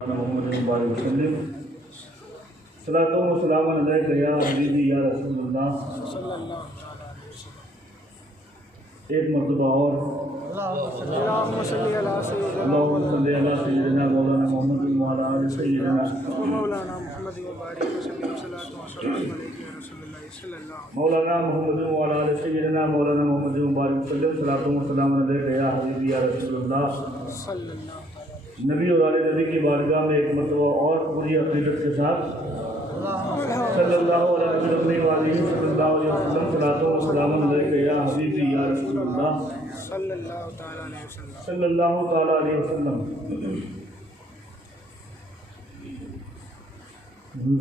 محمد مبارک وسلم صلاۃ و سلام علیک یا حبیبی یا رسول اللہ۔ ایک مرتبہ اور اللہم صلی علی سیدنا مولانا محمد وعلی آل سیدنا مولانا محمد مبارک وسلم صلاۃ و سلام علیک یا رسول اللہ صلی اللہ مولانا محمد وعلی آل سیدنا مولانا محمد مبارک وسلم صلاۃ و سلام علیک یا حبیبی یا رسول اللہ صلی اللہ نبی اور آل نبی کی بارگاہ میں ایک مرتبہ اور پوری عقیدت کے ساتھ صلی اللہ علیہ وسلم صلاۃ و سلام علیک یا حبیبی یا رسول اللہ صلی اللہ تعالیٰ علیہ وسلم صلی اللہ تعالیٰ علیہ وسلم۔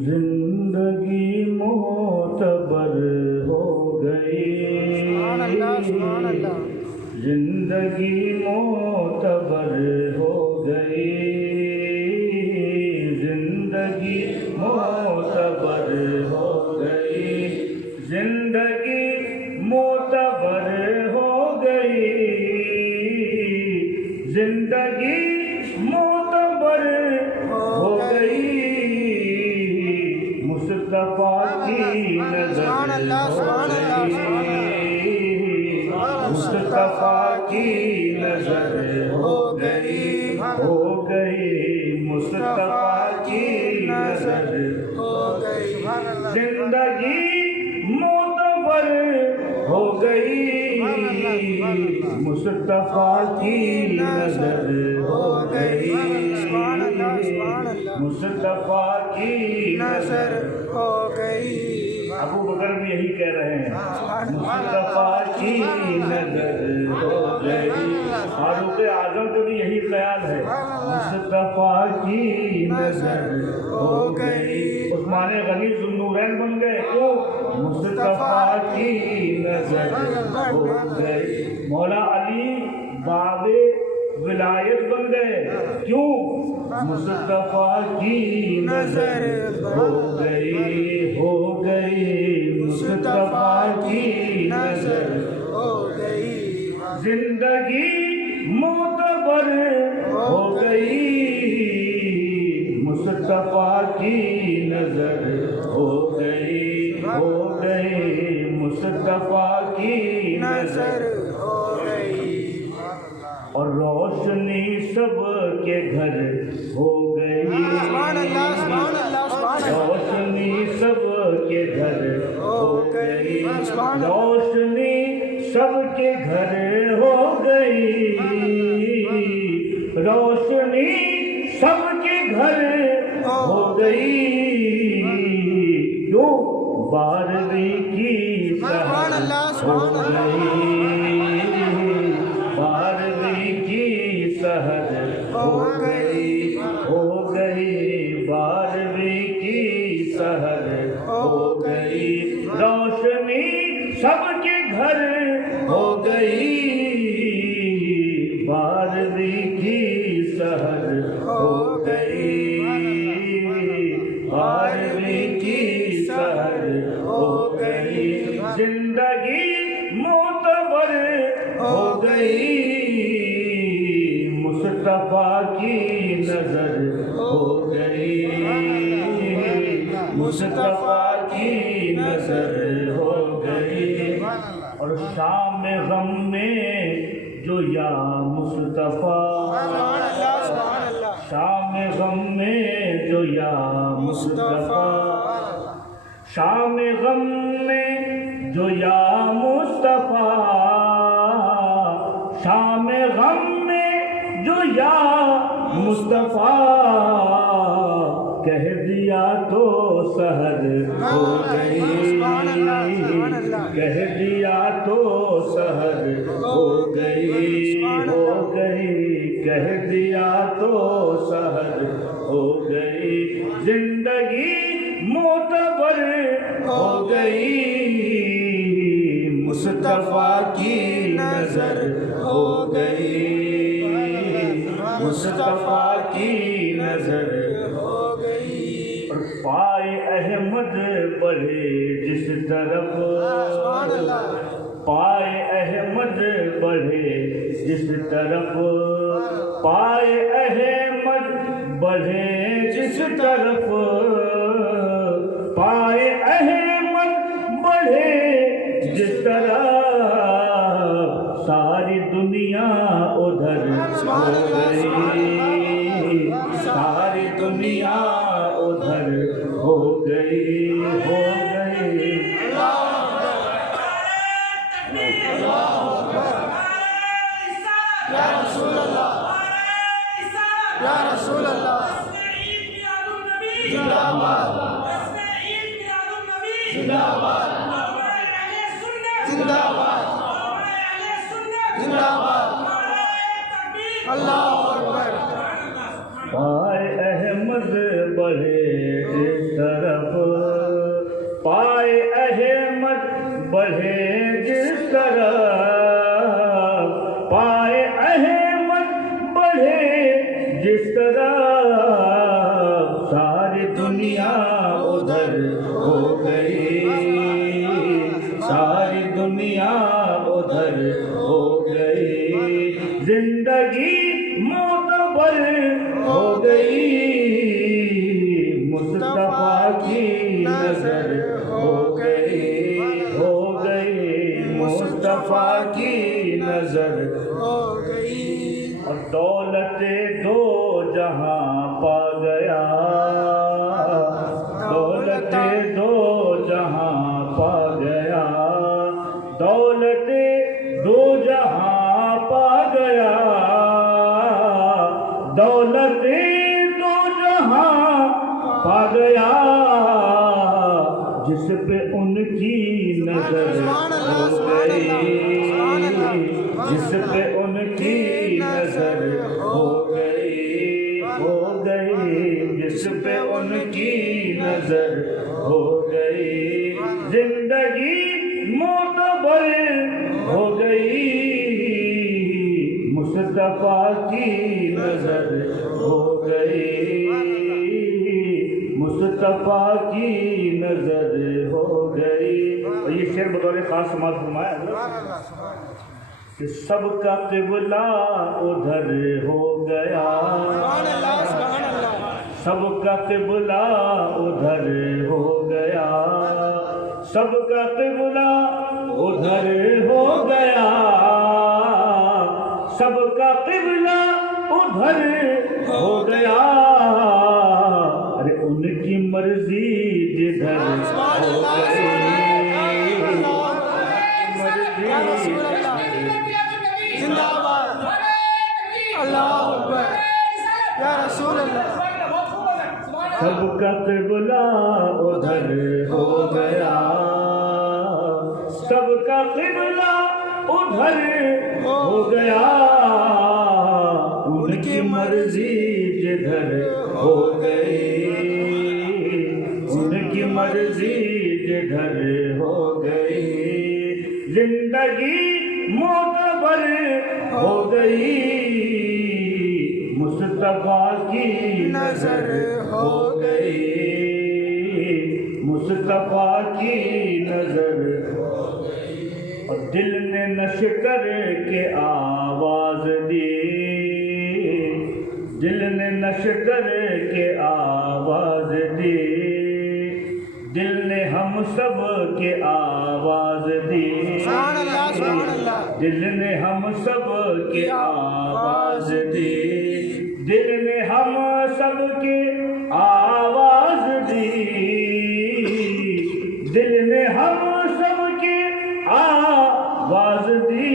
زندگی معتبر ہو گئی، سبحان اللہ، زندگی معتبر ہو گئی، زندگی معتبر ہو گئی، زندگی معتبر ہو گئی، زندگی معتبر ہو گئی، مصطفیٰ کی نظر ہو گئی، مصطفیٰ کی نظر ہو گئی، ہو گئی مصطفیٰ کی نظر ہو گئی، زندگی معتبر ہو گئی، مصطفیٰ کی نظر ہو گئی، مصطفیٰ کی نظر ہو گئی۔ ابو بکر بھی یہی کہہ رہے ہیں، مصطفیٰ کی نظر ہو گئی، فاروق اعظم کو بھی یہی خیال ہے، مصطفیٰ کی نظر ہو گئی، عثمان غنی ذو النورین بن گئے کیوں؟ مصطفیٰ کی نظر ہو گئی، مولا علی باب ولایت بن گئے کیوں؟ مصطفیٰ کی نظر ہو گئی، ہو گئی مصطفیٰ کی نظر ہو گئی، زندگی معتبر ہو گئی، مصطفیٰ کی نظر ہو گئی، ہو گئی مصطفیٰ کی نظر ہو گئی، اور روشنی سب کے گھر ہو گئی، سبحان اللہ، سبحان اللہ، سبحان اللہ، روشنی سب کے گھر ہو گئی، روشنی سب کے گھر ہو گئی، روشنی سب کے گھر ہو گئی، جو بارہویں کی سبحان اللہ، سبحان ہو اللہ، گئی، بارہویں کی سحر ہو گئی، ہو گئی بارہویں کی سحر ہو گئی، روشنی سب کے گھر ہو گئی، بارہویں کی سحر ہو گئی، بارہویں کی سحر ہو گئی، زندگی معتبر ہو گئی، مصطفیٰ کی نظر ہو گئی، مصطفیٰ کی نظر ہو گئی، اور شام غم میں جو یا مصطفیٰ، شام غم میں جو یا مصطفیٰ، شام غم میں جو یا مصطفیٰ، شام غم میں جو یا مصطفیٰ، کہہ دیا تو سحر ہو گئی، کہہ دیا تو سحر ہو گئی، ہو گئی کہہ دیا تو سحر ہو گئی، زندگی معتبر ہو گئی، مصطفیٰ کی نظر ہو گئی، مصطفیٰ کی نظر ہو گئی، اور پائے احمد بڑھے جس طرف، پائے احمد بڑھے جس طرف، پائے احمد بڑھے جس طرف پائے احمد بڑھے جس طرف ساری دنیا ادھر ہو گئی ساری دنیا ادھر ہو گئی یا رسول اللہ یا رسول اللہ زندہ باد زندہ باد زندہ باد زندہ باد اللہ اکبر پائے احمد بڑھے جس طرف پائے احمد بڑھے جس طرف پائے احمد بڑھے جس طرف ساری دنیا ادھر ہو گئی ساری دنیا ادھر ہو گئی زندگی معتبر ہو گئی مصطفیٰ کی نظر ہو گئی مصطفیٰ کی نظر ہو گئی اور دولت دو جہاں پا گیا دولت دو جہاں پا گیا دولت دو جہاں پا گیا دولت دو جہاں پا گیا جس پہ ان کی نظر ہو گئی جس پہ ان کی نظر ہو گئی جس پہ ان کی نظر ہو گئی زندگی معتبر ہو گئی مصطفیٰ کی نظر ہو گئی مصطفیٰ کی نظر ہو گئی اور یہ شعر بطور خاص سماعت فرمایا کہ سب کا قبلہ ادھر ہو گیا سب کا قبلہ ادھر ہو گیا سب کا قبلہ ادھر ہو گیا سب کا قبلہ ادھر ہو گیا ارے ان کی مرضی جدھر ہو گئی زندہ باد اللہ اکبر یا رسول اللہ سب کا قبلہ ادھر ہو گیا سب کا قبلہ ادھر ہو گیا ان کی مرضی جدھر ہو گئی ان کی مرضی جدھر ہو گئی زندگی معتبر ہو گئی مصطفیٰ کی نظر ہو گئی مصطفیٰ کی نظر اور دل نے نشکر کے آواز دی دل نے نشکر کے آواز دی دل نے ہم سب کے آواز دی دل نے ہم سب کے آواز دی دل نے ہم سب کے آواز دی دل نے ہم سب کے آواز دی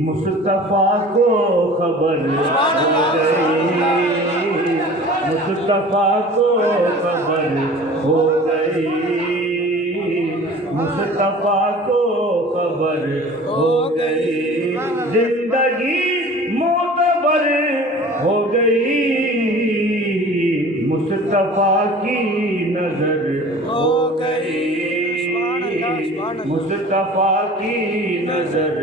مصطفیٰ کو خبر ہو گئی مصطفیٰ کو خبر ہو گئی مصطفیٰ کو خبر ہو گئی زندگی معتبر ہو گئی مصطفیٰ کی نظر ہو گئی مصطفیٰ کی نظر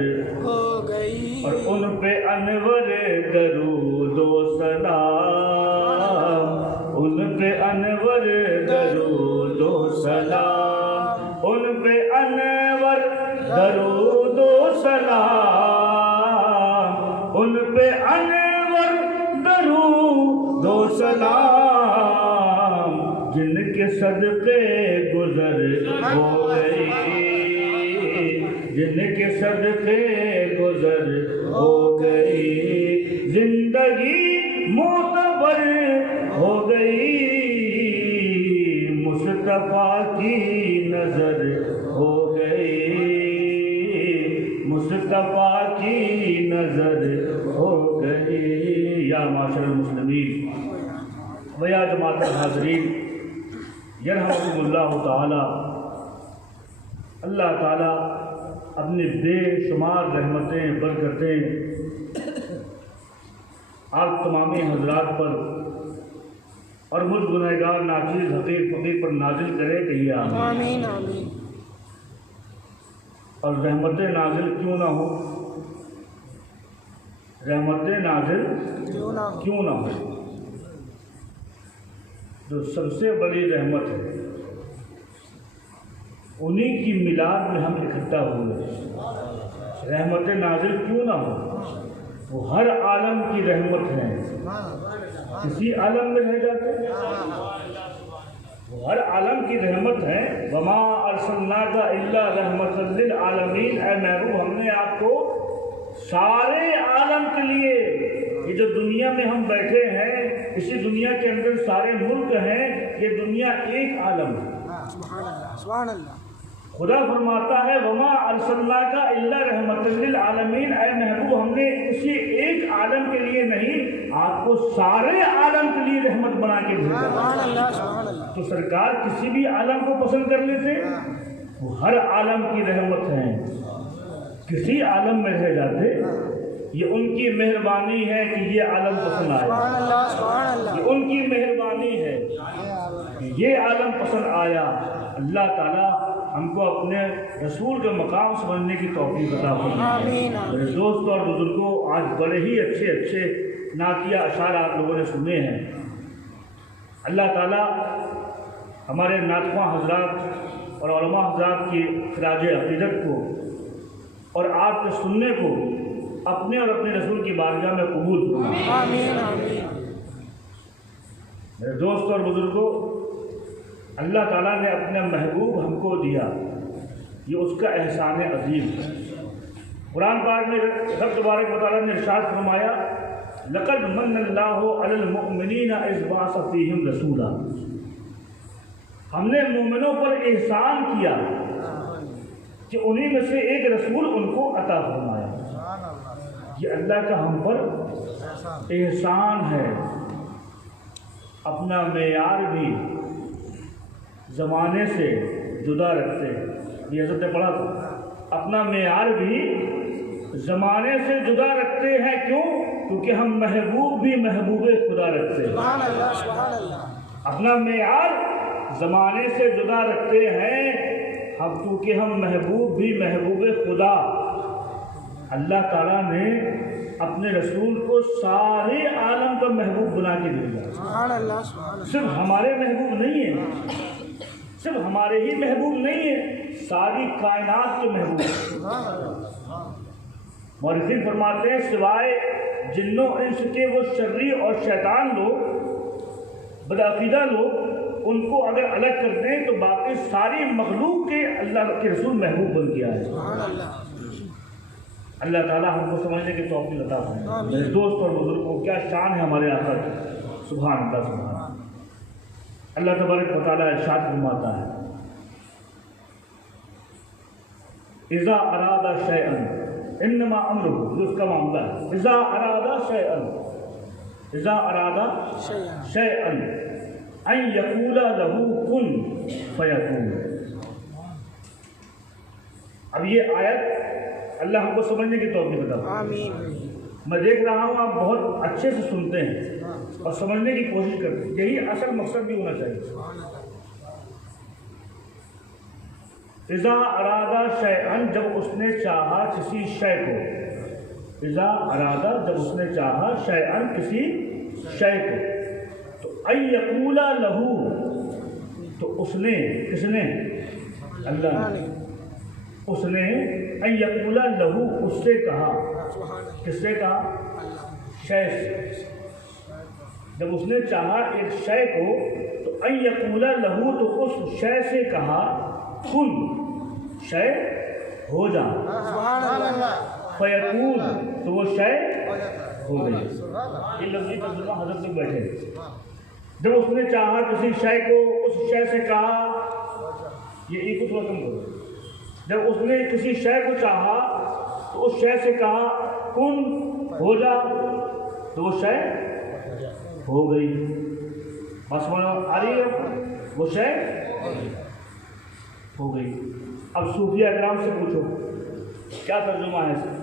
ہو گئی اور ان پہ انور درود و سلام ان پہ انور درود و سلام ان پہ انور درود و سلام ان پہ انور درود دو سلام جن کے صدقے گزر ہو گئی، جن کے صدقے گزر ہو گئی، زندگی معتبر ہو گئی، مصطفیٰ کی نظر ہو گئی، مصطفیٰ کی نظر ہو گئی۔ یا معاشر المسلمین و یا جماعت الحاضرین یرحمکم اللہ تعالی، اللہ تعالی اپنی بے شمار رحمتیں برکتیں آپ تمامی حضرات پر اور مجھ گنہگار ناچیز حقیر فقیر پر نازل کرے، کہیے آمین۔ آمین۔ اور رحمتیں نازل کیوں نہ ہو، رحمتیں نازل کیوں نہ ہو، جو سب سے بڑی رحمت ہے انہی کی میلاد میں ہم اکٹھا ہوئے، رحمتیں نازل کیوں نہ ہو، وہ ہر عالم کی رحمت ہیں، کسی عالم میں رہ جاتے وہ ہر عالم کی رحمت ہے۔ وما ارسلناک الا رحمۃ للعالمین، اے محبوب ہم نے آپ کو سارے عالم کے لیے، یہ جو دنیا میں ہم بیٹھے ہیں اسی دنیا کے اندر سارے ملک ہیں، یہ دنیا ایک عالم ہے۔ سبحان اللہ، سبحان اللہ۔ خدا فرماتا ہے وما ارسلناک الا رحمۃ للعالمین، اے محبوب ہم نے اسی ایک عالم کے لیے نہیں، آپ کو سارے عالم کے لیے رحمت بنا کے بھیجا۔ سبحان اللہ، سبحان اللہ۔ تو سرکار کسی بھی عالم کو پسند کر لیتے، وہ ہر عالم کی رحمت ہیں، کسی عالم میں رہ جاتے یہ ان کی مہربانی ہے کہ یہ عالم پسند آیا، سبحان اللہ، سبحان اللہ۔ یہ ان کی مہربانی ہے کہ یہ عالم پسند آیا۔ اللہ تعالیٰ ہم کو اپنے رسول کے مقام سمجھنے کی توفیق عطا فرمائے۔ آمین۔ میرے دوست اور بزرگوں، آج بڑے ہی اچھے اچھے نعتیہ اشعار آپ لوگوں نے سنے ہیں۔ اللہ تعالیٰ ہمارے ناطقاں حضرات اور علماء حضرات کی خراج عقیدت کو اور آپ کے سننے کو اپنے اور اپنے رسول کی بارگاہ میں قبول فرمائے۔ آمین، آمین۔ میرے دوست اور بزرگوں، اللہ تعالیٰ نے اپنا محبوب ہم کو دیا، یہ اس کا احسان عظیم ہے۔ قرآن پاک میں رب تبارک و تعالیٰ نے ارشاد فرمایا لقد من اللہ علی المؤمنین اذ بعث فیہم رسولا، ہم نے مومنوں پر احسان کیا کہ انہی میں سے ایک رسول ان کو عطا فرمایا۔ یہ اللہ کا ہم پر احسان ہے۔ اپنا معیار بھی زمانے سے جدا رکھتے ہیں، یہ حضرت نے پڑھا تھا، اپنا معیار بھی زمانے سے جدا رکھتے ہیں، کیوں؟ کیونکہ ہم محبوب بھی محبوب خدا رکھتے ہیں۔ سبحان اللہ، سبحان اللہ۔ اپنا معیار زمانے سے جدا رکھتے ہیں ہم، کیونکہ ہم محبوب بھی محبوب خدا۔ اللہ تعالیٰ نے اپنے رسول کو سارے عالم کا محبوب بنا کے بھیجا۔ سبحان اللہ، سبحان اللہ۔ صرف ہمارے محبوب نہیں ہیں، صرف ہمارے ہی محبوب نہیں ہیں، ساری کائنات کے محبوب ہیں۔ مورخین فرماتے ہیں سوائے جنوں انس کے وہ شرری اور شیطان لوگ، بدعقیدہ لوگ، ان کو اگر الگ کر دیں تو باقی ساری مخلوق کے اللہ کے رسول محبوب بن گیا ہے۔ سبحان اللہ۔ اللہ تعالیٰ ہم کو سمجھنے کی توفیق عطا فرمائے۔ میرے دوست اور بزرگوں، کیا شان ہے ہمارے آقا کی، سبحان اللہ، سبحان اللہ۔ اللہ تبارک و تعالیٰ ارشاد فرماتا ہے اذا اراد شیئا انما امرہ، جو اس کا معاملہ ہے، اذا اراد شیئا، اذا اراد شیئا ان یقول لہ کن فیکون۔ اب یہ آیت اللہ ہم کو سمجھنے کی توفیق عطا فرمائے۔ آمین۔ میں دیکھ رہا ہوں آپ بہت اچھے سے سنتے ہیں اور سمجھنے کی کوشش کرتے ہیں، یہی اصل مقصد بھی ہونا چاہیے۔ اذا ارادہ شیئن، جب اس نے چاہا کسی شے کو، اذا ارادہ جب اس نے چاہا شیئن کسی شے کو، تو ان یقول لہو، تو اس نے، کس نے؟ اللہ نے، اس نے ان یقول لہو، اس سے کہا، کس سے کہا؟ شے سے، جب اس نے چاہا ایک شے کو تو ان یقول لہو، تو اس شے سے کہا کن، شے ہو جا، فیکون، تو وہ شے ہو گئی۔ یہ لفظی ترجمہ حضرت لوگ بیٹھے، جب اس نے چاہا کسی شے کو، اس شے سے کہا، یہ ایک کو ختم کرو، جب اس نے کسی شے کو چاہا تو اس شے سے کہا کن، ہو جا، تو وہ شے ہو گئی۔ بس آ رہی ہے، وہ شے ہو گئی۔ اب صوفیہ اکرام سے پوچھو کیا ترجمہ ہے اس کا؟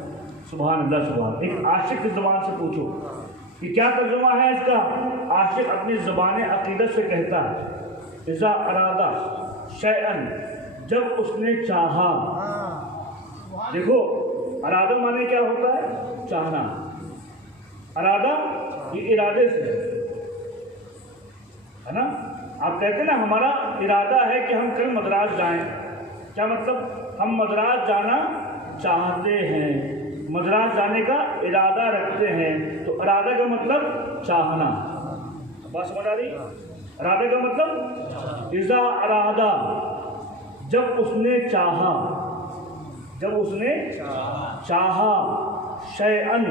سبحان اللہ، سبحان، ایک عاشق کی زبان سے پوچھو کہ کیا ترجمہ ہے اس کا؟ عاشق اپنی زبان عقیدت سے کہتا ہے اذا ارادہ شیئن، جب اس نے چاہا۔ دیکھو ارادہ مانے کیا ہوتا ہے؟ چاہنا۔ ارادہ یہ ارادے سے ہے نا۔ آپ کہتے ہیں نا ہمارا ارادہ ہے کہ ہم کل مدراس جائیں، کیا مطلب؟ ہم مدراس جانا چاہتے ہیں، مدراس جانے کا ارادہ رکھتے ہیں، تو ارادہ کا مطلب چاہنا۔ بات سمجھ آ رہی؟ ارادہ کا مطلب اذا ارادہ، جب اس نے چاہا، جب اس نے چاہا شیئن،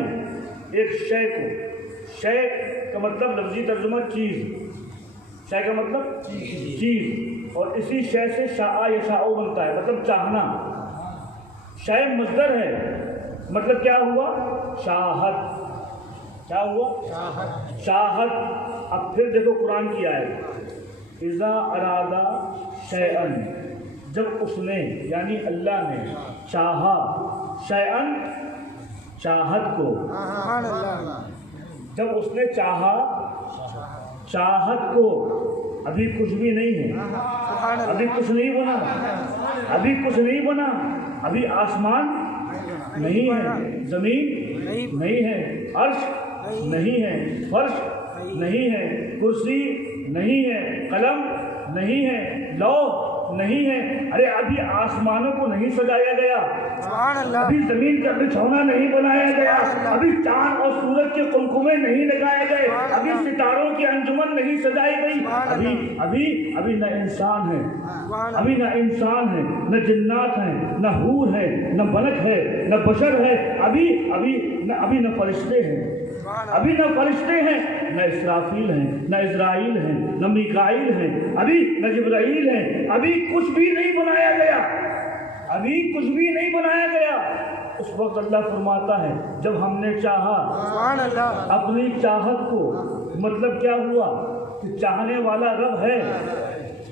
ایک شے کو، شے کا مطلب لفظی ترجمہ چیز، شے کا مطلب چیز، اور اسی شے سے شاء یشاء بنتا ہے، مطلب چاہنا۔ شے مصدر ہے، مطلب کیا ہوا؟ چاہت۔ کیا ہوا؟ چاہت۔ اب پھر دیکھو قرآن کی آیت، اذا ارادہ شیئن، جب اس نے یعنی اللہ نے چاہا شیئن، چاہت کو، جب اس نے چاہا چاہت کو، ابھی کچھ بھی نہیں ہے، ابھی کچھ نہیں بنا، ابھی کچھ نہیں بنا، ابھی آسمان نہیں ہے، زمین نہیں ہے، عرش نہیں ہے، فرش نہیں ہے، کرسی نہیں ہے، قلم نہیں ہے، لوح نہیں ہے، ارے ابھی آسمانوں کو نہیں سجایا گیا، ابھی زمین کا بچھونا نہیں بنایا گیا، ابھی چاند اور سورج کے قمقمے نہیں لگائے گئے، ابھی ستاروں کی انجمن نہیں سجائی گئی، ابھی نہ انسان ہے، ابھی نہ انسان ہے، نہ جنات ہیں، نہ حور ہے، نہ ملک ہے، نہ بشر ہے، ابھی نہ فرشتے ہیں، ابھی نہ فرشتے ہیں، نہ اسرافیل ہیں، نہ اسرائیل ہیں، نہ میکائیل ہیں، ابھی نہ جبرائیل ہیں، ابھی کچھ بھی نہیں بنایا گیا، ابھی کچھ بھی نہیں بنایا گیا۔ اس وقت اللہ فرماتا ہے جب ہم نے چاہا اپنی چاہت کو، مطلب کیا ہوا کہ چاہنے والا رب ہے،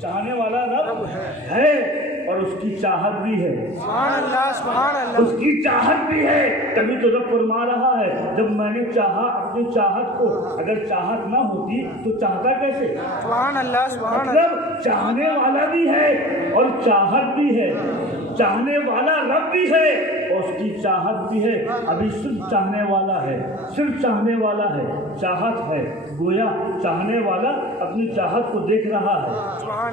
چاہنے والا رب ہے، اور اس کی چاہت بھی ہے، اس کی چاہت بھی ہے، تبھی تو رب فرما رہا ہے جب میں نے چاہا اپنی چاہت کو، اگر چاہت نہ ہوتی تو چاہتا کیسے؟ مطلب چاہنے والا بھی ہے اور چاہت بھی ہے، چاہنے والا رب بھی ہے اور اس کی چاہت بھی ہے، ابھی صرف چاہنے والا ہے، صرف چاہنے والا ہے، چاہت ہے، گویا چاہنے والا اپنی چاہت کو دیکھ رہا ہے،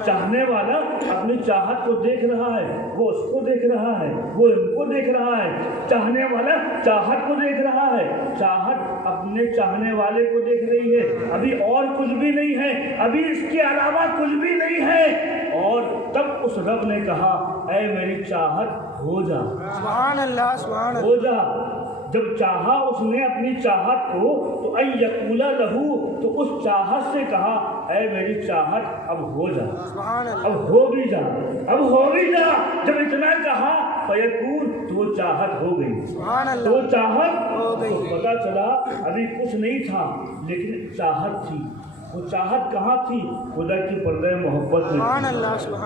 چاہنے والا اپنی چاہت کو دیکھ رہا ہے، وہ اس کو دیکھ رہا ہے، وہ ان کو دیکھ رہا ہے، چاہنے والا چاہت کو دیکھ رہا ہے، چاہت اپنے چاہنے والے کو دیکھ رہی ہے، ابھی اور کچھ بھی نہیں ہے، ابھی اس کے علاوہ کچھ بھی نہیں ہے، اور تب اس رب نے کہا اے میری چاہت ہو جا، سبحان اللہ، سبحان اللہ، ہو جا۔ جب چاہا اس نے اپنی چاہت کو تو ان یقول لہو، تو اس چاہت سے کہا اے میری چاہت اب ہو جا، اب ہو بھی جا، اب ہو بھی جا۔ جب اتنا کہا فیکون، تو وہ چاہت ہو گئی، تو وہ چاہت ہو گئی۔ پتا چلا ابھی کچھ نہیں تھا لیکن چاہت تھی، وہ چاہت کہاں تھی؟ خدا کی پردہ محبت میں،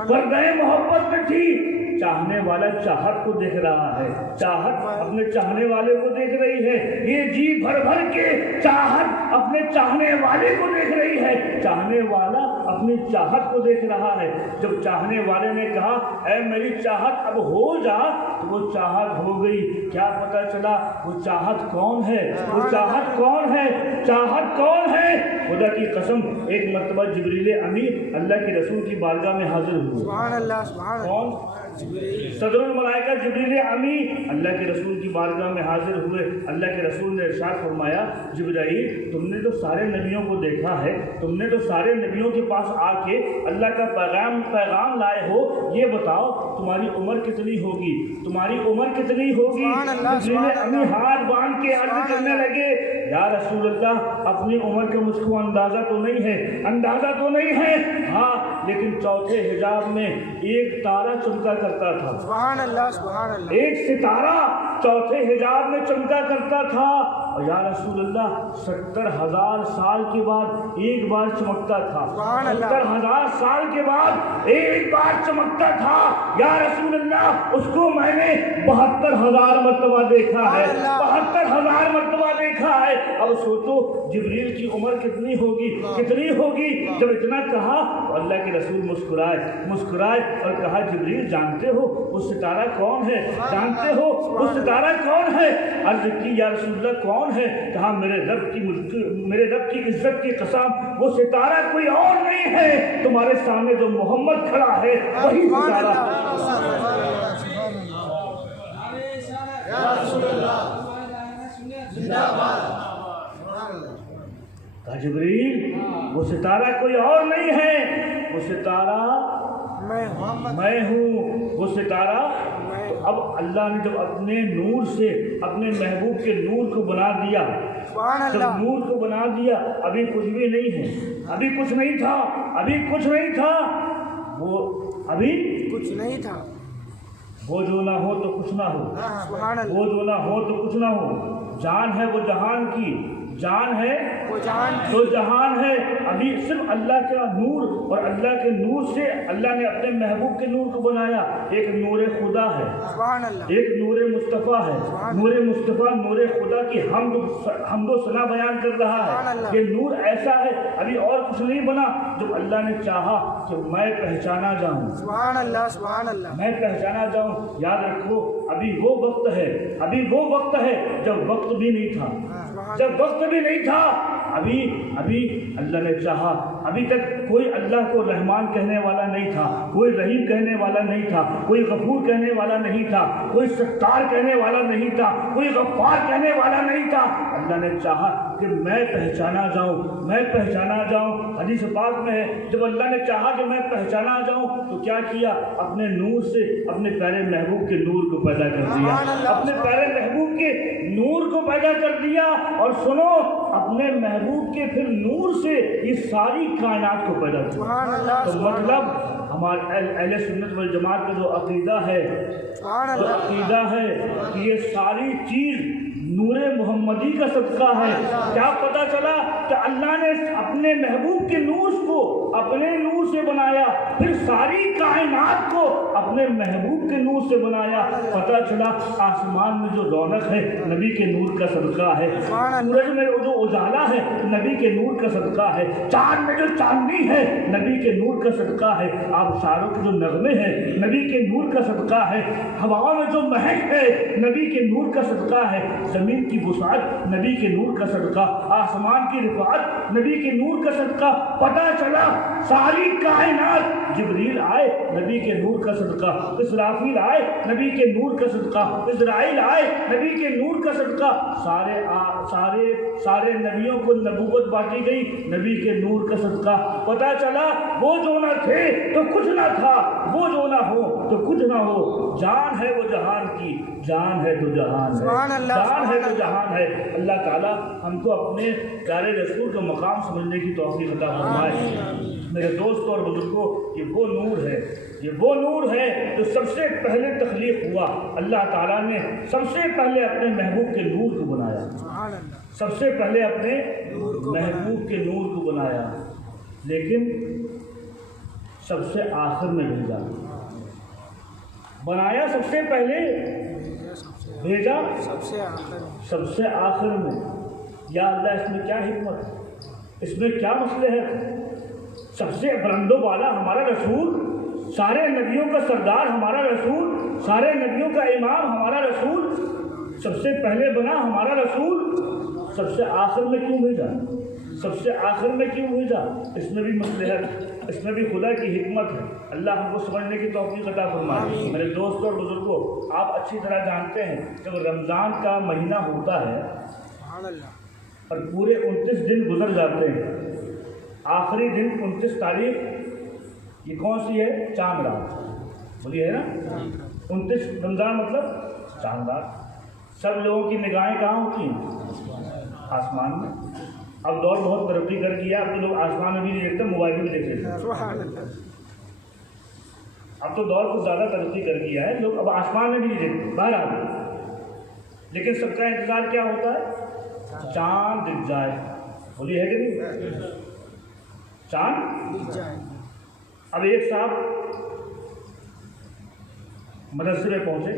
پردہ محبت میں تھی۔ چاہنے والا چاہت کو دیکھ رہا ہے، چاہت اپنے چاہنے والے کو دیکھ رہی ہے، یہ جی بھر بھر کے چاہت اپنے چاہنے والے کو دیکھ رہی ہے، چاہنے والا اپنی چاہت کو دیکھ رہا ہے. جب چاہنے والے نے کہا اے میری چاہت اب ہو جا تو وہ چاہت ہو گئی. کیا پتہ چلا وہ چاہت کون ہے؟ وہ چاہت کون ہے؟ چاہت کون ہے؟ خدا کی قسم ایک مرتبہ جبریل امین اللہ کے رسول کی بارگاہ میں حاضر ہوئے. سبحان اللہ سبحان اللہ. کون؟ صدر الملائکہ جبریل امین اللہ کے رسول کی بارگاہ میں حاضر ہوئے. اللہ کے رسول نے ارشاد فرمایا جبرائیل تم نے تو سارے نبیوں کو دیکھا ہے, تم نے تو سارے نبیوں کے پاس آ کے اللہ کا پیغام لائے ہو, یہ بتاؤ تمہاری عمر کتنی ہوگی؟ تمہاری عمر کتنی ہوگی؟ جبریل امین ہاتھ باندھ کے عرض کرنے لگے یا رسول اللہ اپنی عمر کا مجھ کو اندازہ تو نہیں ہے, اندازہ تو نہیں ہے, ہاں لیکن چوتھے حجاب میں ایک تارا چمکا کرتا تھا. سبحان اللہ سبحان اللہ. ایک ستارہ چوتھے حجاب میں چمکا کرتا تھا. اور یا رسول اللہ 70,000 سال کے بعد ایک بار چمکتا تھا. 70,000 سال کے بعد ایک بار چمکتا تھا. یا رسول اللہ اس کو میں نے 72,000 مرتبہ دیکھا ہے, 72,000 مرتبہ دیکھا ہے. اب سوچو جبریل کی عمر کتنی ہوگی, کتنی ہوگی؟ جب اتنا کہا تو اللہ کے رسول مسکرائے اور کہا جبریل جانتے ہو وہ ستارہ کون ہے؟ جانتے ہو وہ ستارہ کون ہے؟ عرض کی یا رسول اللہ کون ہے؟ کہا میرے رب کی عزت کی قسم وہ ستارہ کوئی اور نہیں ہے, تمہارے سامنے جو محمد کھڑا ہے وہی ستارہ. کہا جبریل وہ ستارہ کوئی اور نہیں ہے, وہ ستارہ میں ہوں, وہ ستارہ. تو اب اللہ نے جب اپنے نور سے اپنے محبوب کے نور کو بنا دیا, جب نور کو بنا دیا ابھی کچھ بھی نہیں ہے, ابھی کچھ نہیں تھا, ابھی کچھ نہیں تھا, وہ ابھی کچھ نہیں تھا. وہ جو نہ ہو تو کچھ نہ ہو, وہ جو نہ ہو تو کچھ نہ ہو. جان ہے وہ جہان کی, جان ہے وہ جہان ہے. ابھی صرف اللہ کا نور اور اللہ کے نور سے اللہ نے اپنے محبوب کے نور کو بنایا. ایک نور خدا ہے, ایک نور مصطفیٰ ہے. نور مصطفیٰ نور خدا کی حمد و ثنا بیان کر رہا ہے. یہ نور ایسا ہے ابھی اور کچھ نہیں بنا. جب اللہ نے چاہا کہ میں پہچانا جاؤں, سبحان اللہ سبحان اللہ, میں پہچانا جاؤں. یاد رکھو ابھی وہ وقت ہے, ابھی وہ وقت ہے جب وقت بھی نہیں تھا, جب وقت بھی نہیں تھا. ابھی اللہ نے چاہا. ابھی تک کوئی اللہ کو رحمان کہنے والا نہیں تھا, کوئی رحیم کہنے والا نہیں تھا, کوئی غفور کہنے والا نہیں تھا, کوئی ستار کہنے والا نہیں تھا, کوئی غفار کہنے والا نہیں تھا. اللہ نے چاہا کہ میں پہچانا جاؤں, میں پہچانا جاؤں. حدیث پاک میں ہے جب اللہ نے چاہا کہ میں پہچانا جاؤں تو کیا کیا؟ اپنے نور سے اپنے پیارے محبوب کے نور کو پیدا کر دیا, اپنے پیارے محبوب کے نور کو پیدا کر دیا. اور سنو اپنے محبوب کے پھر نور سے یہ ساری کائنات کو پیدا کیا. تو مطلب ہمارے اہل سنت والجماعت کا جو عقیدہ ہے کہ یہ ساری چیز نور محمدی کا صدقہ ہے. کیا پتہ چلا کہ اللہ نے اپنے محبوب کے نور کو اپنے نور سے بنایا, پھر ساری کائنات کو اپنے محبوب کے نور سے بنایا. پتہ چلا آسمان میں جو رونق ہے نبی کے نور کا صدقہ ہے, سورج میں جو اجالا ہے نبی کے نور کا صدقہ ہے, چاند میں جو چاندنی ہے نبی کے نور کا صدقہ ہے, آبشاروں کے جو نغمے ہیں نبی کے نور کا صدقہ ہے, ہواؤں میں جو مہک ہے نبی کے نور کا صدقہ ہے, زمین کی وسعت نبی کے نور کا صدقہ, آسمان کی رفعت نبی کے نور کا صدقہ. پتہ چلا ساری کائنات, جبریل آئے نبی کے نور کا صدقہ, اسرافیل آئے نبی کے نور کا صدقہ, اسرائیل آئے نبی کے نور کا صدقہ. سارے نبیوں کو نبوت بانٹی گئی نبی کے نور کا صدقہ. پتہ چلا وہ جو نہ تھے تو کچھ نہ تھا, وہ جو نہ ہو تو کچھ نہ ہو. جان ہے وہ جہان کی, جان ہے تو جہان ہے, جان ہے تو جہان ہے. اللہ تعالیٰ ہم کو اپنے پیارے رسول کا مقام سمجھنے کی توفیق عطا فرمائے. میرے دوستوں اور بزرگوں یہ وہ نور ہے, یہ وہ نور ہے جو سب سے پہلے تخلیق ہوا. اللہ تعالیٰ نے سب سے پہلے اپنے محبوب کے نور کو بنایا, سب سے پہلے اپنے محبوب کے نور کو بنایا, لیکن سب سے آخر میں بھیجا. بنایا سب سے پہلے, بھیجا سب سے آخر میں. یا اللہ اس میں کیا حکمت, اس میں کیا مصلحت, سب سے بلندوں والا ہمارا رسول، سارے نبیوں کا سردار ہمارا رسول، سارے نبیوں کا امام ہمارا رسول، سب سے پہلے بنا ہمارا رسول، سب سے آخر میں کیوں بھیجا؟ سب سے آخر میں کیوں بھیجا؟ اس میں بھی مصلحت، اس میں بھی خدا کی حکمت ہے۔ اللہ ہم کو سمجھنے کی توفیق عطا فرمائے۔ میرے دوستوں اور بزرگوں، آپ اچھی طرح جانتے ہیں جب رمضان کا مہینہ ہوتا ہے اور پورے 29 دن گزر جاتے ہیں، آخری دن 29 تاریخ یہ کون سی ہے؟ چاند رات، بولیے ہے نا؟ 29 رمضان مطلب چاند رات۔ سب لوگوں کی نگاہیں کہاں ہوتی ہیں؟ آسمان میں۔ اب دور بہت ترقی کر گیا، اب تو لوگ آسمان میں بھی نہیں دیکھتے، موبائل میں دیکھ لیتے ہیں۔ اب تو دور کچھ زیادہ ترقی کر گیا ہے، لوگ اب آسمان میں بھی نہیں دیکھتے، باہر آ گئے۔ لیکن سب کا انتظار کیا ہوتا ہے؟ چاند دکھ جائے، بولیے ہے کہ نہیں؟ چاند دکھ جائے۔ اب ایک صاحب مدرسے میں پہنچے،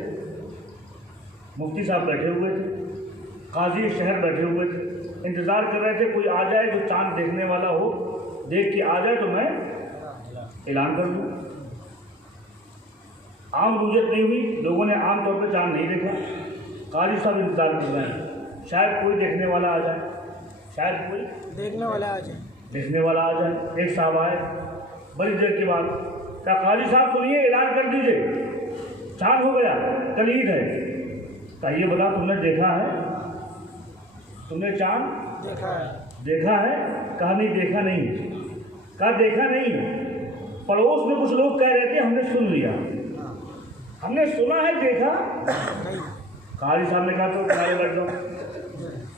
مفتی صاحب بیٹھے ہوئے تھے، قاضی شہر بیٹھے ہوئے تھے، انتظار کر رہے تھے کوئی آ جائے جو چاند دیکھنے والا ہو، دیکھ کے آ جائے تو میں اعلان کر دوں۔ عام رجحت نہیں ہوئی، لوگوں نے عام طور پہ چاند نہیں دیکھا۔ قاضی صاحب انتظار کر رہے ہیں، شاید کوئی دیکھنے والا آ جائے، شاید کوئی دیکھنے والا آ جائے۔ ایک صاحب آئے بڑی دیر کے بعد، کہا قاضی صاحب سنیے اعلان کر دیجیے، چاند ہو گیا، کل عید ہے۔ کہا یہ بتا تم نے دیکھا ہے؟ تم نے چاند دیکھا ہے؟ کہا نہیں دیکھا نہیں۔ کہا دیکھا نہیں، پڑوس میں کچھ لوگ کہہ رہے تھے ہم نے سن لیا، ہم نے سنا ہے، دیکھا نہیں۔ قاضی صاحب نے کہا تو کنارے بیٹھ جاؤ،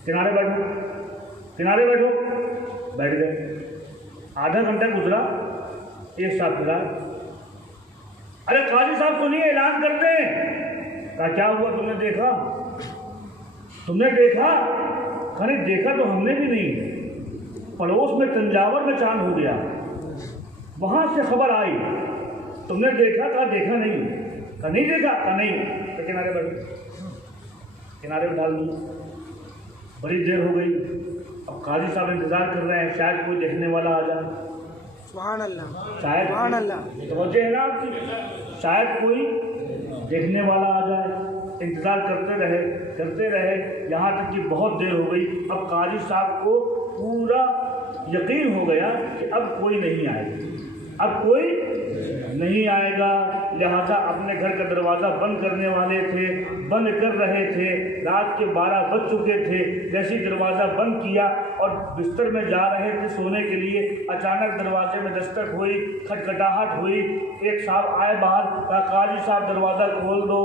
کنارے بیٹھو، کنارے بیٹھو، بیٹھ گئے۔ آدھا گھنٹہ گزرا، ایک صاحب کھلا، ارے قاضی صاحب سنیے اعلان کرتے ہیں۔ کہا کیا ہوا؟ تم نے دیکھا؟ تم نے دیکھا؟ کہا نہیں دیکھا تو ہم نے بھی نہیں، پڑوس میں تنجاور میں چاند ہو گیا، وہاں سے خبر آئی، تم نے دیکھا؟ کہا دیکھا نہیں۔ کہا نہیں دیکھا؟ کہا نہیں۔ تو کنارے بیٹھو، کنارے پہ ڈال دوں۔ بڑی دیر ہو گئی، اب قاضی صاحب انتظار کر رہے ہیں شاید کوئی دیکھنے والا آ جائے، سبحان اللہ، شاید سبحان اللہ، توجہ ہے نا آپ کی، شاید کوئی دیکھنے والا آ جائے۔ انتظار کرتے رہے یہاں تک کہ بہت دیر ہو گئی۔ اب قاضی صاحب کو پورا یقین ہو گیا کہ اب کوئی نہیں آئے گا، اب کوئی نہیں آئے گا، لہذا اپنے گھر کا دروازہ بند کرنے والے تھے، بند کر رہے تھے، رات کے 12 بج چکے تھے۔ جیسے ہی دروازہ بند کیا اور بستر میں جا رہے تھے سونے کے لیے، اچانک دروازے میں دستک ہوئی، کھٹکھٹاہٹ ہوئی، ایک صاحب آئے باہر، کہا قاضی صاحب دروازہ کھول دو،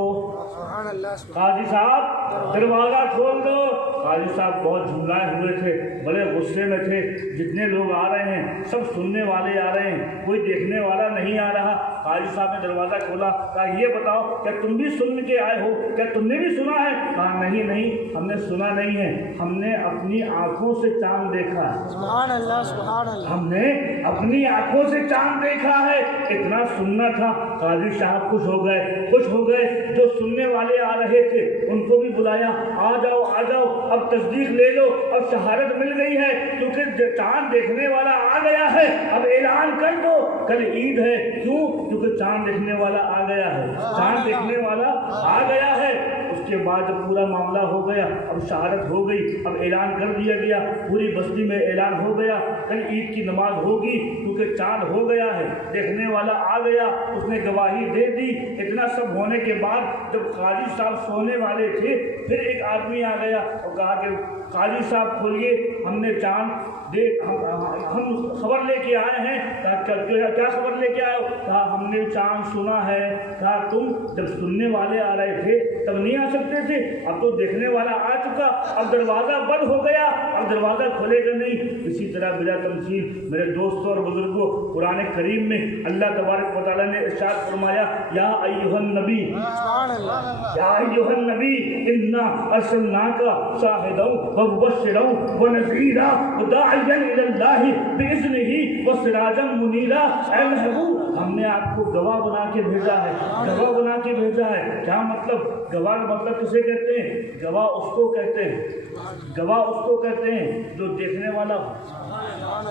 قاضی صاحب دروازہ کھول دو۔ قاضی صاحب بہت جھنجھلائے ہوئے تھے، بڑے غصے میں تھے، جتنے لوگ آ رہے ہیں سب سننے والے آ رہے ہیں، کوئی دیکھنے والا نہیں آ رہا۔ قاضی صاحب نے دروازہ کھولا، کہا یہ بتاؤ کیا تم بھی سن کے آئے ہو؟ کیا تم نے بھی سنا ہے؟ کہا نہیں نہیں، ہم نے سنا نہیں ہے، ہم نے اپنی آنکھوں سے چاند دیکھا ہے۔ سبحان اللہ، سبحان اللہ، ہم نے اپنی آنکھوں سے چاند دیکھا ہے، اتنا سننا تھا۔ قاضی صاحب خوش ہو گئے۔ جو سننے والے آ رہے تھے ان کو بھی بلایا، آ جاؤ آ جاؤ، اب تصدیق لے لو، اب شہادت مل گئی ہے کیونکہ چاند دیکھنے والا آ گیا ہے، اب اعلان کر دو کل عید ہے۔ کیوں؟ کیونکہ چاند دیکھنے والا آ گیا ہے، چاند دیکھنے والا آ گیا ہے۔ اس کے بعد جب پورا معاملہ ہو گیا، اب شہادت ہو گئی، اب اعلان کر دیا گیا، پوری بستی میں اعلان ہو گیا کل عید کی نماز ہوگی کیونکہ چاند ہو گیا ہے، دیکھنے والا آ گیا، اس نے گواہی دے دی۔ اتنا سب ہونے کے بعد جب قاضی صاحب سونے والے تھے، پھر ایک آدمی آ گیا اور کہا کہ قاضی صاحب کھولیے، ہم نے چاند ہم خبر لے کے آئے ہیں۔ کیا خبر لے کے آئے ہو؟ کہا ہم نے چاند سنا ہے۔ کہا تم جب سننے والے آ رہے تھے تب نہیں آ سکتے تھے؟ اب تو دیکھنے والا آ چکا، اب دروازہ بند ہو گیا، اب دروازہ کھلے گا نہیں۔ اسی طرح بلا تمثیل میرے دوستوں اور بزرگوں، قرآن کریم میں اللہ تبارک و تعالیٰ نے ارشاد فرمایا، یا ایھا النبی، یا ایھا النبی انا ارسلناک شاہدا ومبشرا ونذیرا وداعیا الی اللہ باذنہ وسراجا منیرا۔ اے محبوب، ہم نے آپ کو گواہ بنا کے بھیجا ہے، گواہ بنا کے بھیجا ہے۔ کیا مطلب؟ گواہ کا مطلب کسے کہتے ہیں؟ گواہ اس کو کہتے ہیں، گواہ اس کو کہتے ہیں جو دیکھنے والا ہو،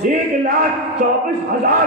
1,24,000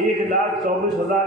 1,24,000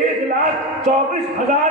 1,24,000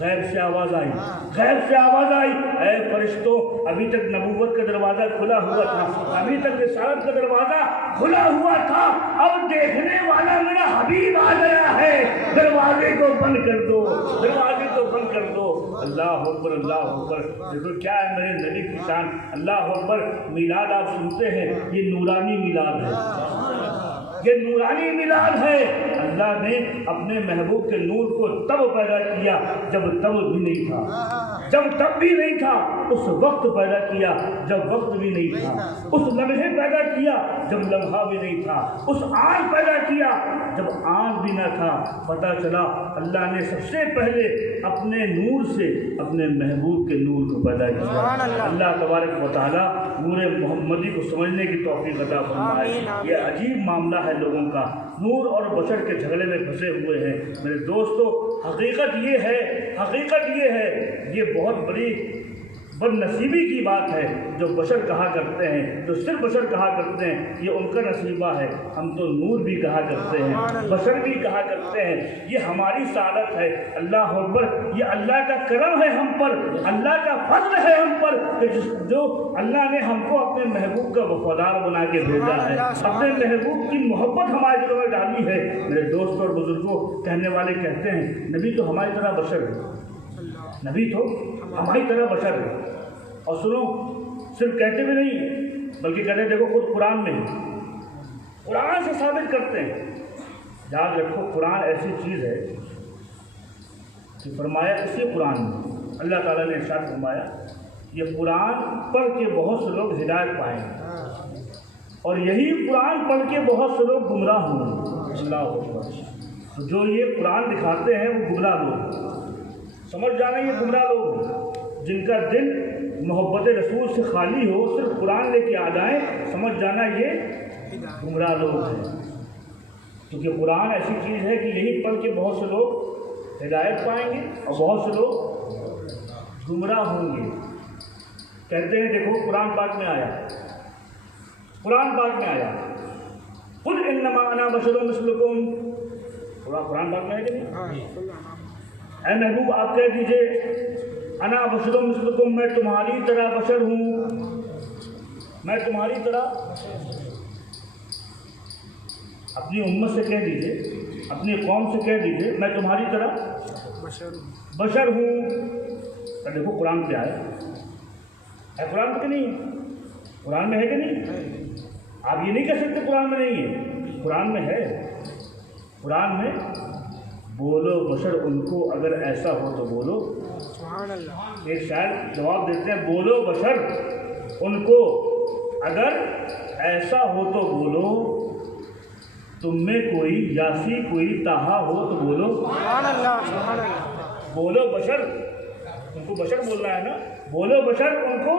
غیب سے آواز آئی، غیب سے آواز آئی، اے فرشتوں ابھی تک نبوت کا دروازہ کھلا ہوا تھا، ابھی تک رسالت کا دروازہ کھلا ہوا تھا، اب دیکھنے والا میرا حبیب آ گیا ہے، دروازے کو بند کر دو، دروازے کو بند کر دو۔ اللہ اکبر، اللہ اکبر۔ دیکھو کیا ہے میرے نبی کی شان، اللہ اکبر۔ میلاد آپ سنتے ہیں، یہ نورانی میلاد ہے، یہ نورانی میلاد ہے۔ اللہ نے اپنے محبوب کے نور کو تب پیدا کیا جب تب بھی نہیں تھا، جب تب بھی نہیں تھا، اس وقت پیدا کیا جب وقت بھی نہیں تھا، اس لمحے پیدا کیا جب لمحہ بھی نہیں تھا، اس آن پیدا کیا جب آن بھی نہ تھا۔ پتہ چلا اللہ نے سب سے پہلے اپنے نور سے اپنے محبوب کے نور کو پیدا کیا۔ اللہ تبارک و تعالیٰ نور محمدی کو سمجھنے کی توفیق عطا فرمائے۔ یہ عجیب معاملہ ہے لوگوں کا، نور اور بشر کے جھگڑے میں پھنسے ہوئے ہیں۔ میرے دوستو حقیقت یہ ہے، حقیقت یہ ہے، یہ بہت بڑی بد نصیبی کی بات ہے جو بشر کہا کرتے ہیں، جو صرف بشر کہا کرتے ہیں، یہ ان کا نصیبہ ہے۔ ہم تو نور بھی کہا کرتے ہیں، بشر بھی کہا کرتے ہیں، یہ ہماری سعادت ہے۔ اللہ اکبر، یہ اللہ کا کرم ہے ہم پر، اللہ کا فضل ہے ہم پر کہ جو اللہ نے ہم کو اپنے محبوب کا وفادار بنا کے بھیجا ہے، اپنے محبوب کی محبت ہمارے دلوں میں ڈالی ہے۔ میرے دوست اور بزرگوں، کہنے والے کہتے ہیں نبی تو ہماری طرح بشر ہے، نبی تو ہماری طرح بشر ہے۔ اور سنو، صرف کہتے بھی نہیں بلکہ کہتے ہیں، دیکھو خود قرآن میں قرآن سے ثابت کرتے ہیں۔ یاد رکھو قرآن ایسی چیز ہے کہ فرمایا اسی قرآن میں اللہ تعالیٰ نے ارشاد فرمایا یہ قرآن پڑھ کے بہت سے لوگ ہدایت پائیں گے اور یہی قرآن پڑھ کے بہت سے لوگ گمراہ ہوں گے۔ اللہ اکبر۔ تو جو یہ قرآن دکھاتے ہیں وہ گمراہ لوگ، سمجھ جانا یہ گمراہ لوگ جن کا دل محبت رسول سے خالی ہو، صرف قرآن لے کے آ جائیں، سمجھ جانا یہ گمراہ لوگ ہیں۔ کیونکہ قرآن ایسی چیز ہے کہ یہی پڑھ کے بہت سے لوگ ہدایت پائیں گے اور بہت سے لوگ گمراہ ہوں گے۔ کہتے ہیں دیکھو قرآن پاک میں آیا، قرآن پاک میں آیا قل انما انا بشر مثلکم، قرآن پاک میں ہے کہ نہیں؟ اے محبوب آپ کہہ دیجئے انا بشر مثلکم، میں تمہاری طرح بشر ہوں، میں تمہاری طرح۔ اپنی امت سے کہہ دیجئے، اپنی قوم سے کہہ دیجئے میں تمہاری طرح بشر ہوں۔ تو دیکھو قرآن کیا ہے قرآن میں کہ نہیں؟ قرآن میں ہے کہ نہیں؟ آپ یہ نہیں کہہ سکتے قرآن میں نہیں ہے، قرآن میں ہے۔ قرآن میں بولو بشر ان کو اگر ایسا ہو تو بولو۔ ایک شاعر جواب دیتے ہیں بولو بشر ان کو اگر ایسا ہو تو بولو، تم میں کوئی یاسی کوئی تاہا ہو تو بولو۔ بولو بشر ان کو، بشر بول رہا ہے نا، بولو بشر ان کو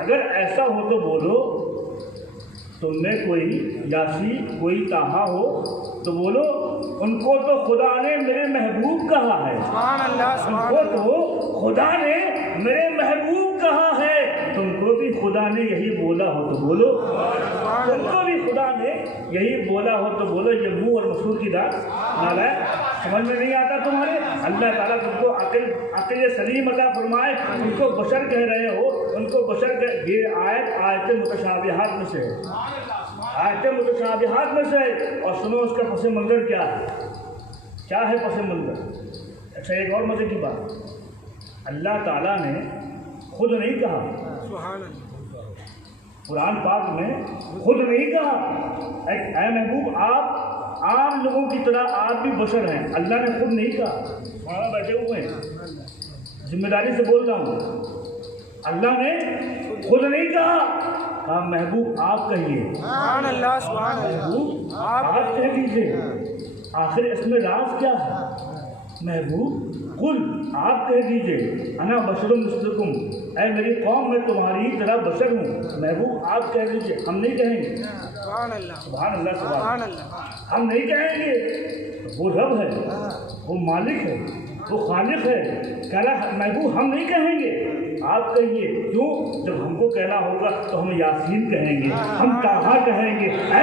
اگر ایسا ہو تو بولو، تم میں کوئی یاسی کوئی تاہا ہو تو بولو، ان کو تو خدا نے میرے محبوب کہا ہے، ان کو تو خدا نے میرے محبوب کہا ہے، تم کو بھی خدا نے یہی بولا ہو تو بولو، تم کو بھی خدا نے یہی بولا ہو تو بولو۔ یہ منہ اور مسور کی داد نالائق، سمجھ میں نہیں آتا تمہارے؟ اللہ تعالیٰ تم کو عقل سلیم عطا فرمائے۔ ان کو بشر کہہ رہے ہو، ان کو بشر یہ آیت متشابہات میں سے ہے، آیت متشابہات میں سے ہے۔ اور سنو اس کا پس منظر کیا ہے، کیا ہے پس منظر؟ اچھا ایک اور مزے کی بات، اللہ تعالیٰ نے خود نہیں کہا قرآن پاک میں، خود نہیں کہا اے محبوب آپ عام لوگوں کی طرح آپ بھی بشر ہیں، اللہ نے خود نہیں کہا۔ وہاں بیٹھے ہوئے ہیں، ذمہ داری سے بول رہا ہوں، اللہ نے خود نہیں کہا محبوب آپ کہیے، محبوب آپ کہہ دیجیے۔ آخر اس میں راز کیا ہے؟ محبوب قل آپ کہہ دیجئے انا بشر مثلکم، اے میری قوم میں تمہاری طرح بشر ہوں، محبوب آپ کہہ دیجئے، ہم نہیں کہیں گے۔ سبحان اللہ سبحان اللہ، ہم نہیں کہیں گے۔ وہ رب ہے، وہ مالک ہے، وہ خالق ہے، کہنا محبوب ہم نہیں کہیں گے، آپ کہیے۔ کیوں؟ جب ہم کو کہنا ہوگا تو ہم یاسین کہیں گے، ہم طٰہٰ کہیں گے۔ اے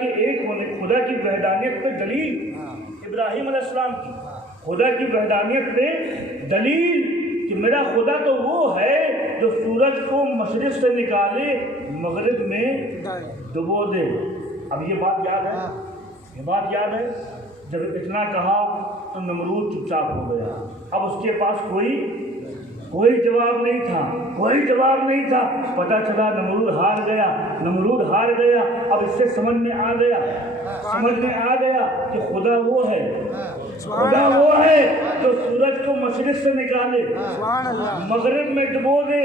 کے ایک ہونے، خدا کی وحدانیت پہ دلیل ابراہیم علیہ السلام کی، خدا کی وحدانیت پہ دلیل کہ میرا خدا تو وہ ہے جو سورج کو مشرق سے نکالے مغرب میں ڈبو دے۔ اب یہ بات یاد ہے، یہ بات یاد ہے، جب اتنا کہا تو نمرود چپ چاپ ہو گیا۔ اب اس کے پاس کوئی جواب نہیں تھا، کوئی جواب نہیں تھا۔ پتہ چلا نمرود ہار گیا، نمرود ہار گیا۔ اب اس سے سمجھ میں آ گیا کہ خدا وہ ہے، خدا وہ ہے جو سورج کو مشرق سے نکالے مغرب میں ڈبو دے۔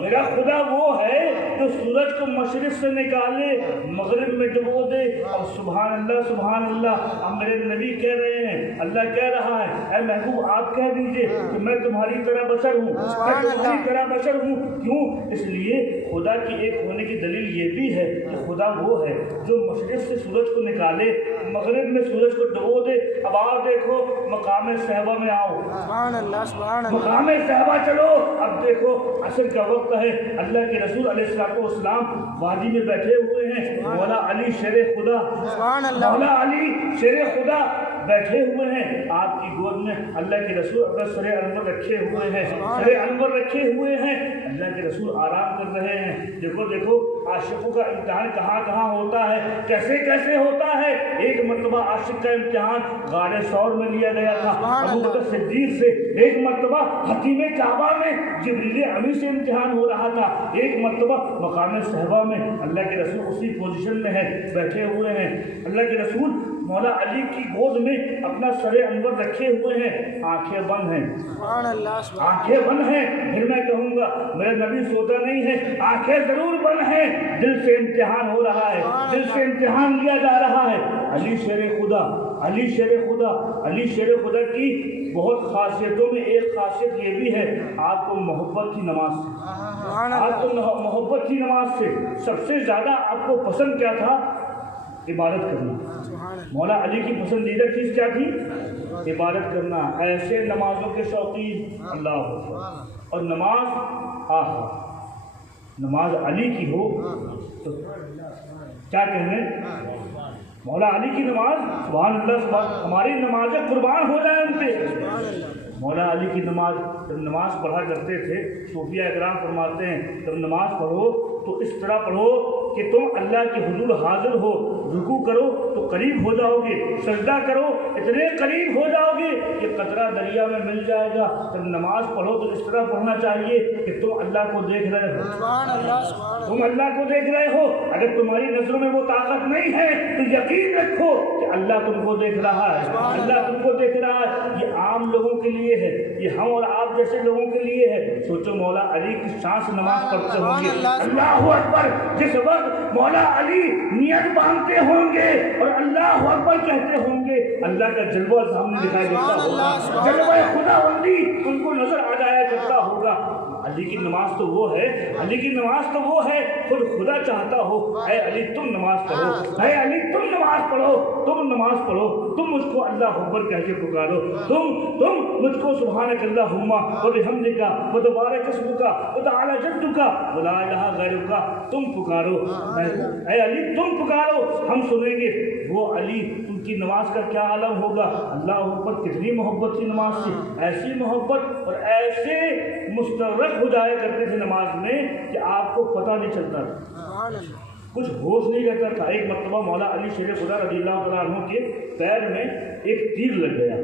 میرا خدا وہ ہے جو سورج کو مشرق سے نکالے مغرب میں ڈبو دے۔ اب سبحان اللہ سبحان اللہ، اب میرے نبی کہہ رہے ہیں، اللہ کہہ رہا ہے اے محبوب آپ کہہ دیجئے کہ میں تمہاری طرح بشر ہوں، میں تمہاری طرح بشر ہوں۔ کیوں؟ اس لیے خدا کی ایک ہونے کی دلیل یہ بھی ہے کہ خدا وہ ہے جو مشرق سے سورج کو نکالے مغرب میں سورج کو ڈبو دے۔ اب آپ دیکھو مقام صحابہ میں آؤ، مقام صحابہ چلو۔ اب دیکھو عصر کا وقت ہے، اللہ کے رسول علیہ السلام وادی میں بیٹھے ہوئے ہیں، مولا علی شیر خدا، مولا علی شیر خدا بیٹھے ہوئے ہیں، آپ کی گود میں اللہ کے رسول اپنا سر انور رکھے ہوئے ہیں، سر انور رکھے ہوئے ہیں، اللہ کے رسول آرام کر رہے ہیں۔ دیکھو دیکھو عاشقوں کا امتحان کہاں کہاں ہوتا ہے، کیسے کیسے ہوتا ہے۔ ایک مرتبہ عاشق کا امتحان غار ثور میں لیا گیا تھا ابو بکر صدیق سے، ایک مرتبہ حتیم کعبہ میں جبریل امی سے امتحان ہو رہا تھا، ایک مرتبہ مقام صحابہ میں اللہ کے رسول اسی پوزیشن میں ہے، بیٹھے ہوئے ہیں۔ اللہ کے رسول مولا علی کی گود میں اپنا سر انور رکھے ہوئے ہیں، آنکھیں بند ہیں، آنکھیں بند ہیں۔ پھر میں کہوں گا میرا نبی سوتا نہیں ہے، آنکھیں ضرور بند ہیں، دل سے امتحان ہو رہا ہے، دل سے امتحان لیا جا رہا ہے۔ علی شیر خدا، علی شیر خدا، علی شیر خدا کی بہت خاصیتوں میں ایک خاصیت یہ بھی ہے، آپ کو محبت کی نماز سے، آپ کو محبت کی نماز سے سب سے زیادہ آپ کو پسند کیا تھا؟ عبادت کرنا۔ مولا علی کی پسندیدہ چیز کیا تھی؟ عبادت کرنا۔ ایسے نمازوں کے شوقین، اللہ اکبر۔ اور نماز نماز علی کی ہو تو کیا کہنے، مولا علی کی نماز، سبحان اللہ سبحان، ہماری نمازیں قربان ہو جائیں ان پہ۔ مولا علی کی نماز، جب نماز پڑھا کرتے تھے صوفیہ اکرام فرماتے ہیں جب نماز پڑھو تو اس طرح پڑھو کہ تم اللہ کے حضور حاضر ہو، رکوع کرو تو قریب ہو جاؤ گے، سجدہ کرو اتنے قریب ہو جاؤ گے کہ قطرہ دریا میں مل جائے گا۔ جب نماز پڑھو تو اس طرح پڑھنا چاہیے کہ تم اللہ کو دیکھ رہے ہو، تم اللہ کو دیکھ رہے ہو۔ اگر تمہاری نظروں میں وہ طاقت نہیں ہے تو یقین رکھو کہ اللہ تم کو دیکھ رہا ہے، اللہ تم کو دیکھ رہا ہے۔ یہ عام لوگوں کے لیے ہے، یہ ہم اور آپ جیسے لوگوں کے لیے ہے۔ سوچو مولا علی کی شان سے نماز پڑھتے ہوں گے، اللہ اکبر، جس وقت مولا علی نیت باندھتے ہوں گے اور اللہ اکبر کہتے ہوں گے، اللہ کا جلوہ سامنے دکھائی دیتا ہوگا، جلوہ خدا بندی ان کو نظر آ جایا کرتا ہوگا۔ علی کی نماز تو وہ ہے، علی کی نماز تو وہ ہے خود خدا چاہتا ہو اے علی تم نماز پڑھو، اے علی تم نماز پڑھو، تم نماز پڑھو، تم مجھ کو اللہ اکبر کہہ کے پکارو، تم مجھ کو سبحانک اللہم وبحمدک وتبارک اسمک وتعالی جدک ولا الہ غیرک تم پکارو، اے علی تم پکارو، ہم سنیں گے۔ وہ علی ان کی نماز کا کیا عالم ہوگا، اللہ اوپر کتنی محبت کی نماز تھی، ایسی محبت اور ایسے مستغرق ہو جایا کرتے تھے نماز میں کہ آپ کو پتہ نہیں چلتا تھا، کچھ ہوش نہیں رہتا تھا۔ ایک مرتبہ مولا علی شیر خدا رضی اللہ تعالیٰ عنہ کے پیر میں ایک تیر لگ گیا،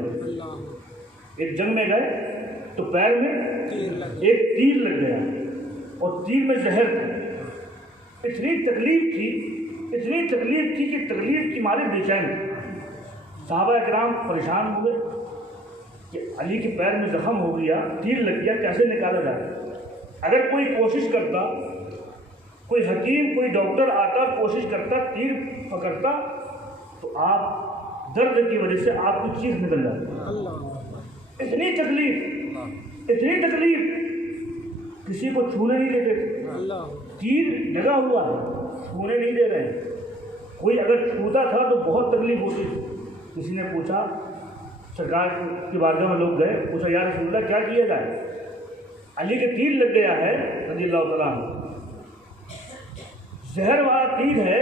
ایک جنگ میں گئے تو پیر میں ایک تیر لگ گیا اور تیر میں زہر تھا۔ اتنی تکلیف تھی کہ تکلیف کی مارے بے چین، صحابہ اکرام پریشان ہوئے کہ علی کے پیر میں زخم ہو گیا، تیر لگ گیا، کیسے نکالا جائے۔ اگر کوئی کوشش کرتا، کوئی حکیم کوئی ڈاکٹر آتا کوشش کرتا تیر پکڑتا تو آپ درد کی وجہ سے آپ کی چیخ نکل جاتی۔ اتنی تکلیف کسی کو چھونے نہیں دیتے تھے، تیر لگا ہوا ہے چھونے نہیں دے رہے ہیں، کوئی اگر چھوتا تھا تو بہت تکلیف ہوتی تھی۔ کسی نے پوچھا، سرکار کی بارگاہ میں لوگ گئے، پوچھا یا رسول اللہ کیا کیا جائے، علی کے تیر لگ گیا ہے رضی اللہ تعالیٰ عنہ، زہر والا تیر ہے،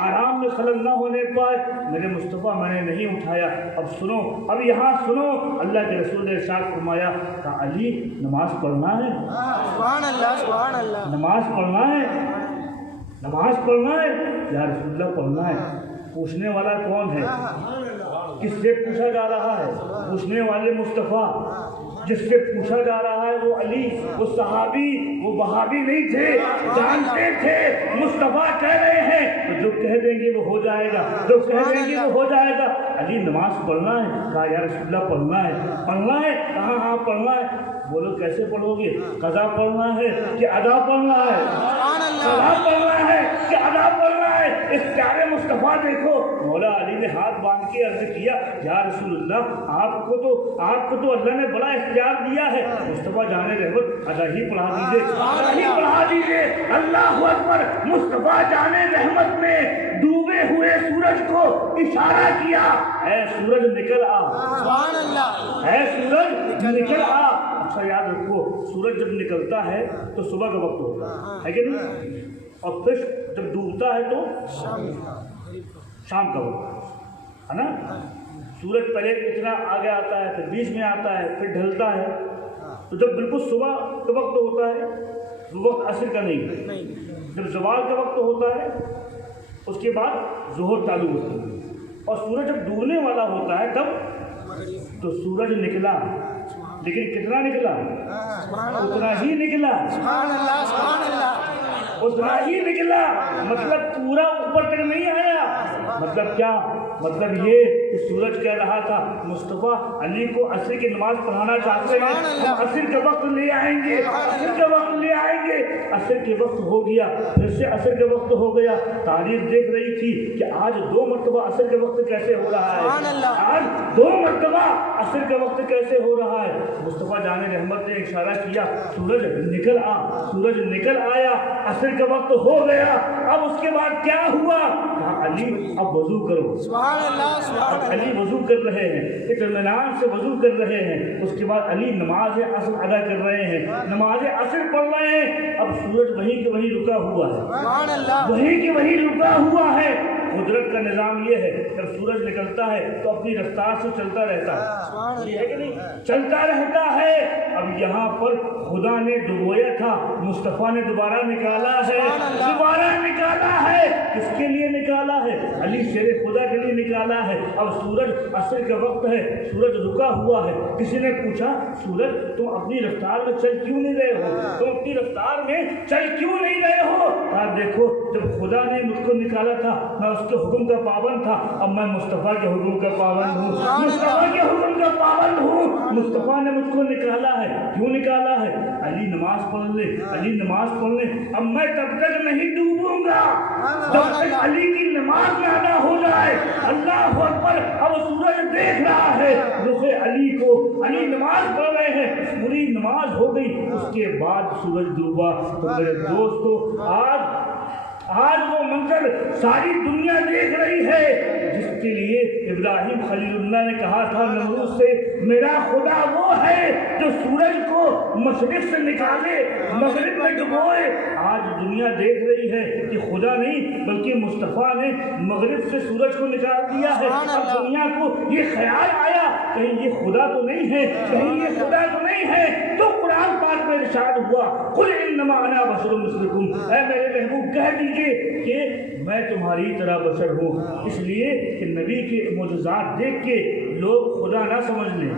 آرام میں خلل نہ ہونے پائے، میرے مصطفیٰ میں نے نہیں اٹھایا۔ اب سنو، اب یہاں سنو، اللہ کے رسول نے ارشاد فرمایا کہ علی نماز پڑھنا ہے، سبحان اللہ سبحان اللہ، نماز پڑھنا ہے، نماز پڑھنا ہے یا رسول اللہ پڑھنا ہے۔ پوچھنے والا کون ہے؟ کس سے پوچھا جا رہا ہے؟ پوچھنے والے مصطفیٰ، جس سے پوچھا جا رہا ہے وہ علی، وہ صحابی، وہ وہابی نہیں تھے، جانتے تھے مصطفیٰ کہہ رہے ہیں تو جو کہہ دیں گے وہ ہو جائے گا، جو کہہ دیں گے وہ ہو جائے گا۔ علی نماز پڑھنا ہے، کہا یا رسول اللہ پڑھنا ہے، پڑھنا ہے، کہاں ہاں پڑھنا ہے۔ بولو کیسے پڑھو گے؟ قضا پڑھنا ہے کہ ادا پڑھنا ہے؟ قضا پڑھنا ہے کہ ادا پڑھنا ہے؟ اس پیارے مصطفیٰ دیکھو، مولا علی نے ہاتھ باندھ کے عرض کیا یا رسول اللہ آپ کو تو اللہ نے بڑا اختیار دیا ہے، مصطفیٰ جان رحمت ادا ہی پڑھا دیجیے، ادا ہی پڑھا دیجیے۔ اللہ اکبر، مصطفیٰ جان رحمت نے ڈوبے ہوئے سورج کو اشارہ کیا، اے سورج نکل آ، سبحان اللہ، اے سورج نکل آ۔ اچھا یاد رکھو، سورج جب نکلتا ہے تو صبح کا وقت ہوتا ہے کہ نہیں، اور پھر جب ڈوبتا ہے تو شام کا وقت ہے نا۔ سورج پہلے اتنا آگے آتا ہے، پھر بیچ میں آتا ہے، پھر ڈھلتا ہے، تو جب بالکل صبح کا وقت ہوتا ہے وہ وقت عصر کا نہیں، جب زوال کا وقت ہوتا ہے اس کے بعد ظہر چالو ہوتا ہے، اور سورج جب ڈوبنے والا ہوتا ہے تب تو سورج نکلا، لیکن کتنا نکلا؟ اتنا ہی نکلا، سبحان اللہ سبحان اللہ، اتنا ہی نکلا، مطلب پورا اوپر تک نہیں آیا۔ مطلب کیا؟ مطلب یہ کہ سورج کہہ رہا تھا مصطفیٰ علی کو عصر کی نماز پڑھانا چاہتے ہیں، ہم عصر کے وقت لے آئیں گے، عصر کے وقت لے آئیں گے۔ عصر کے وقت ہو گیا، پھر سے عصر کے وقت ہو گیا۔ تاریخ دیکھ رہی تھی کہ آج 2 مرتبہ عصر کے وقت کیسے ہو رہا ہے، آج 2 مرتبہ عصر کے وقت کیسے ہو رہا ہے۔ مصطفیٰ جان رحمت نے اشارہ کیا سورج نکل آ، سورج نکل آیا، عصر کا وقت ہو گیا۔ اب اس کے بعد کیا ہوا؟ کہا علی اب وضو کرو، سبحان اللہ سبحان اب اللہ، علی وضو کر رہے ہیں، اطمینان سے وضو کر رہے ہیں۔ اس کے بعد علی نماز عصر ادا کر رہے ہیں، نماز عصر پڑھ رہے ہیں۔ اب سورج وہیں کے وہیں رکا ہوا ہے، سبحان اللہ، وہیں کے وہیں رکا ہوا ہے۔ قدرت کا نظام یہ ہے جب سورج نکلتا ہے تو اپنی رفتار سے چلتا رہتا ہے، ہے کہ نہیں؟ چلتا رہتا ہے۔ اب یہاں پر خدا نے ڈبویا تھا، مصطفیٰ نے دوبارہ نکالا ہے، دوبارہ نکالا ہے۔ کس کے لیے نکالا ہے؟ علی شیر خدا کے لیے نکالا ہے۔ اب سورج عصر کا وقت ہے، سورج رکا ہوا ہے۔ کسی نے پوچھا سورج تم اپنی رفتار میں چل کیوں نہیں رہے ہو، تم اپنی رفتار میں چل کیوں نہیں رہے ہو؟ آپ دیکھو جب خدا نے مجھ کو نکالا تھا میں اس کے حکم کا پابند تھا، اب میں مصطفیٰ کے حکم کا پابند ہوں، مصطفیٰ کے حکم کا پابند ہوں۔ مصطفیٰ نے مجھ کو نکالا ہے، کیوں نکالا ہے؟ علی نماز پڑھ لے، علی نماز پڑھ لے۔ اب میں تب تک نہیں ڈوبوں گا جب تک علی کی نماز نہ ادا ہو جائے۔ اللہ اکبر، اب سورج دیکھ رہا ہے رخ علی کو، علی نماز پڑھ رہے ہیں، پوری نماز ہو گئی، اس کے بعد سورج ڈوبا۔ تو میرے دوستو آج وہ منظر ساری دنیا دیکھ رہی ہے جس کے لیے ابراہیم خلیل اللہ نے کہا تھا نمرود سے میرا خدا وہ ہے جو سورج کو مشرق سے نکالے مغرب میں ڈبوئے۔ آج دنیا دیکھ رہی ہے کہ خدا نہیں بلکہ مصطفیٰ نے مغرب سے سورج کو نکال دیا ہے۔ اب دنیا کو یہ خیال آیا کہیں یہ خدا تو نہیں ہے، کہیں یہ خدا تو نہیں ہے، تو قرآن پاک میں ارشاد ہوا قل انما انا بشر مثلکم، اے میرے محبوب کہہ دیجیے کہ میں تمہاری طرح بشر ہوں۔ اس لیے کہ نبی کے معجزات دیکھ کے لوگ خدا نہ سمجھ لیں،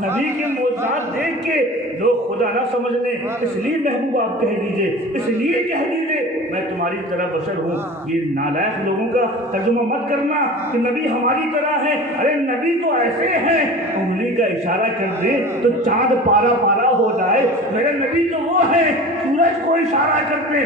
نبی کے معجزات دیکھ کے لوگ خدا نہ سمجھ لیں، اس لیے محبوب آپ کہہ دیجئے، اس لیے کہہ دیجئے میں تمہاری طرح بشر ہوں۔ یہ نالائق لوگوں کا ترجمہ مت کرنا کہ نبی ہماری طرح ہے، ارے نبی تو ایسے ہیں انگلی کا اشارہ کر دیں تو چاند پارا پارا ہو جائے، میرے نبی تو وہ ہیں سورج کو اشارہ کرتے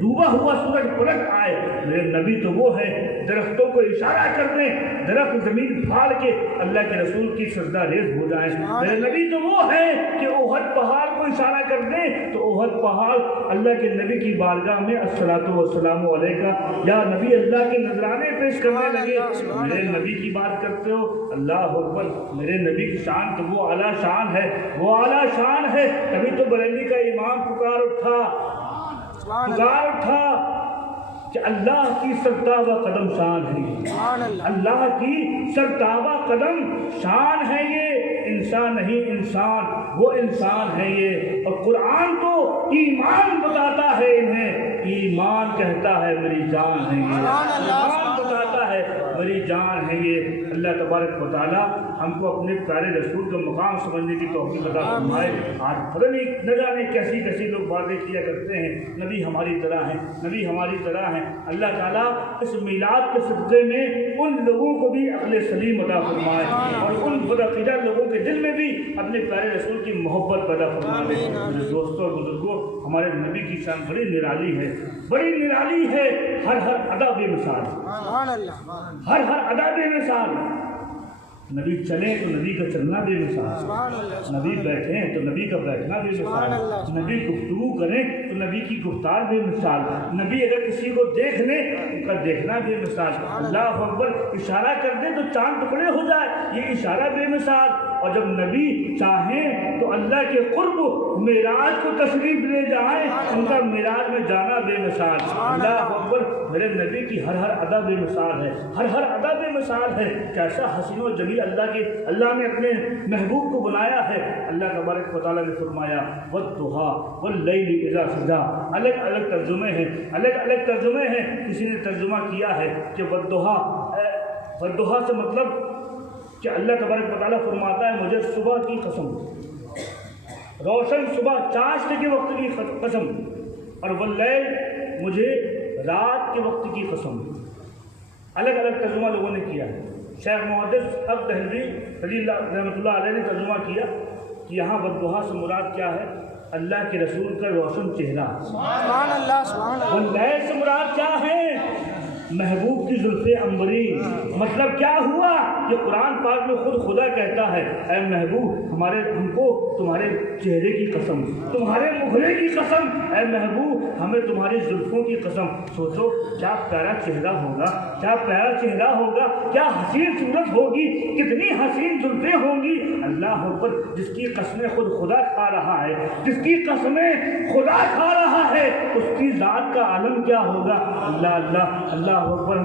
ڈوبا ہوا سورج پلٹ آئے، میرے نبی تو وہ ہے درختوں کو اشارہ کر دیں درخت زمین پھاڑ کے اللہ کے رسول کی سجدہ ریز ہو جائیں، میرے نبی تو وہ ہے کہ احد پہاڑ کو اشارہ کر دیں تو احد پہاڑ اللہ کے نبی کی بارگاہ میں الصلاۃ والسلام علیکہ یا نبی اللہ کے نذرانے پیش کرنے لگے۔ میرے نبی کی بات کرتے ہو، اللہ اکبر، میرے نبی کی شان تو وہ اعلیٰ شان ہے، وہ اعلیٰ شان ہے۔ کبھی تو بریلی کا امام پکار اٹھا کہ اللہ کی سرتابہ قدم شان ہے یہ، اللہ کی سرتابہ قدم شان ہے یہ، انسان نہیں انسان، وہ انسان ہے یہ۔ اور قرآن تو ایمان بتاتا ہے انہیں، ایمان کہتا ہے میری جان ہے یہ، ایمان بتاتا ہے میری جان ہے یہ۔ اللہ تبارک و تعالیٰ ہم کو اپنے پیارے رسول کا مقام سمجھنے کی توفیق عطا فرمائے۔ آج پتہ نہیں نہ جانے کیسی کیسی لوگ باتیں کیا کرتے ہیں، نبی ہماری طرح ہیں، نبی ہماری طرح ہیں۔ اللہ تعالیٰ اس میلاد کے صدقے میں ان لوگوں کو بھی عقل سلیم عطا فرمائے اور ان بدعقیدہ لوگوں کے دل میں بھی اپنے پیارے رسول کی محبت پیدا فرمائے۔ میرے دوستوں اور بزرگوں، ہمارے نبی کی شان بڑی نرالی ہے، بڑی نرالی ہے، ہر ادا بے مثال، ہر ادا بے مثال۔ نبی چلیں تو نبی کا چلنا بے مثال، نبی بیٹھیں تو نبی کا بیٹھنا بے مثال، نبی گفتگو کریں تو نبی کی گفتار بے مثال، نبی اگر کسی کو دیکھ لیں ان کا دیکھنا بے مثال، اللہ اکبر اشارہ کر دیں تو چاند ٹکڑے ہو جائے، یہ اشارہ بے مثال۔ اور جب نبی چاہیں تو اللہ کے قرب معراج کو تشریف لے جائیں، ان کا معراج میں جانا بے مثال۔ اللہ اکبر، میرے نبی کی ہر ادا بے مثال ہے، ہر ادا بے مثال ہے۔ کیسا حسین و جمیل اللہ نے اپنے محبوب کو بنایا ہے۔ اللہ تبارک و تعالیٰ نے فرمایا والضحیٰ واللیل اذا سجیٰ، الگ الگ ترجمے ہیں، الگ الگ ترجمے ہیں۔ کسی نے ترجمہ کیا ہے کہ والضحیٰ سے مطلب کہ اللہ تبارک و تعالیٰ فرماتا ہے مجھے صبح کی قسم، روشن صبح چاشت کے وقت کی قسم، اور واللیل مجھے رات کے وقت کی قسم۔ الگ الگ ترجمہ لوگوں نے کیا ہے۔ شیخ محدث حق دہلوی رضی اللہ رحمۃ اللہ علیہ نے ترجمہ کیا کہ یہاں والضحیٰ سے مراد کیا ہے؟ اللہ کے رسول کا روشن چہرہ۔ سبحان اللہ، سبحان اللہ۔ واللیل سے مراد کیا ہے؟ محبوب کی زلفیں عنبری۔ مطلب کیا ہوا؟ یہ قرآن پاک میں خود خدا کہتا ہے اے محبوب ہم کو تمہارے چہرے کی قسم، تمہارے مغرے کی قسم، اے محبوب ہمیں تمہاری زلفوں کی قسم۔ سوچو کیا پیارا چہرہ ہوگا، کیا پیارا چہرہ ہوگا، کیا حسین صورت ہوگی، کتنی حسین زلفیں ہوں گی۔ اللہ اکبر، جس کی قسمیں خود خدا کھا رہا ہے، جس کی قسمیں خدا کھا رہا ہے، اس کی ذات کا عالم کیا ہوگا۔ اللہ اللہ اللہ اکبر،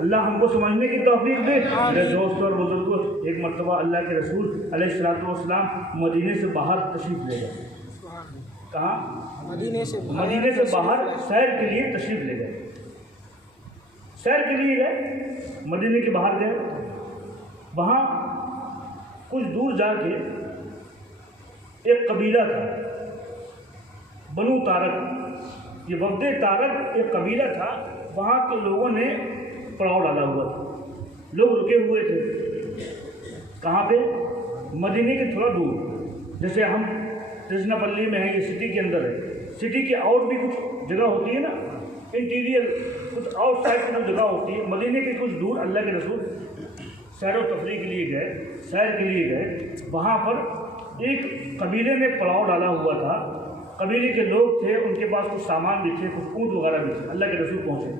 اللہ ہم کو سمجھنے کی توفیق دے۔ میرے دوست اور بزرگوں، ایک مرتبہ اللہ کے رسول علیہ الصلوۃ والسلام مدینے سے باہر تشریف لے گئے۔ کہاں؟ مدینے سے باہر سیر کے لیے تشریف لے گئے، سیر کے لیے گئے، مدینے کے باہر گئے۔ وہاں کچھ دور جا کے ایک قبیلہ تھا، بنو تارک، یہ وفد تارک ایک قبیلہ تھا۔ وہاں کے لوگوں نے پڑاؤ ڈالا ہوا تھا، لوگ رکے ہوئے تھے۔ کہاں پہ؟ مدینے کے تھوڑا دور، جیسے ہم ترشنا پلی میں ہیں، یہ سٹی کے اندر ہے، سٹی کے آؤٹ بھی کچھ جگہ ہوتی ہے نا، انٹیریئر کچھ آؤٹ سائڈ کی جگہ ہوتی ہے۔ مدینے کے کچھ دور اللہ کے رسول سیر و تفریح کے لیے گئے، سیر کے لیے گئے۔ وہاں پر ایک قبیلے نے پڑاؤ ڈالا ہوا تھا، قبیلے کے لوگ تھے، ان کے پاس کچھ سامان بھی تھے، کچھ اونٹ وغیرہ بھی تھے۔ اللہ کے رسول پہنچے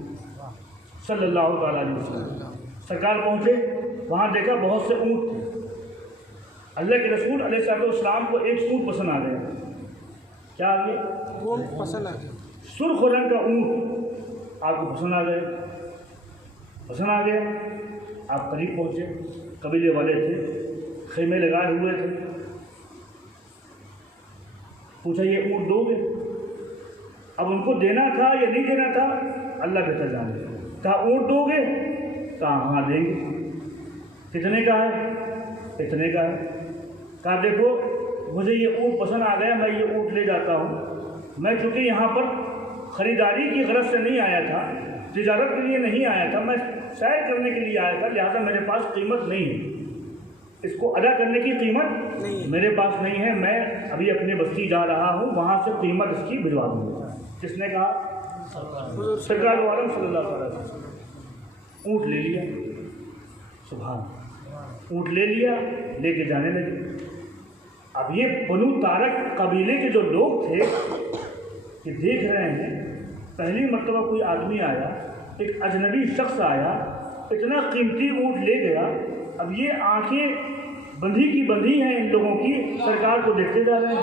صلی اللہ تعالیٰ علیہ وسلم، سرکار پہنچے، وہاں دیکھا بہت سے اونٹ تھے۔ اللہ کے رسول علیہ السلام کو ایک اونٹ پسند آ گیا۔ کیا آ گیا؟ اونٹ پسند آ گیا، سرخ رنگ کا اونٹ آپ کو پسند آ گیا، پسند آ گیا۔ آپ قریب پہنچے، قبیلے والے تھے، خیمے لگائے ہوئے تھے۔ پوچھا یہ اونٹ دو گے؟ اب ان کو دینا تھا یا نہیں دینا تھا اللہ بہتر جانے۔ کہا اونٹ دو گے؟ کہا ہاں دیں گے۔ کتنے کا ہے؟ اتنے کا ہے۔ کہا دیکھو مجھے یہ اونٹ پسند آ گیا، میں یہ اونٹ لے جاتا ہوں۔ میں چونکہ یہاں پر خریداری کی غرض سے نہیں آیا تھا، تجارت کے لیے نہیں آیا تھا، میں سیر کرنے کے لیے آیا تھا، لہٰذا میرے پاس قیمت نہیں ہے، اس کو ادا کرنے کی قیمت میرے پاس نہیں ہے، میں ابھی اپنے بستی جا رہا ہوں، وہاں سے قیمت اس کی بھجوا دوں گا۔ کس نے کہا؟ سرکار عالم صلی اللہ علیہ وسلم۔ اونٹ لے لیا، سبحان، اونٹ لے لیا، لے کے جانے لگے۔ اب یہ بنو تارک قبیلے کے جو لوگ تھے کہ دیکھ رہے ہیں، پہلی مرتبہ کوئی آدمی آیا، ایک اجنبی شخص آیا، اتنا قیمتی اونٹ لے گیا۔ اب یہ آنکھیں بندھی کی بندھی ہیں ان لوگوں کی، سرکار کو دیکھتے جا رہے ہیں،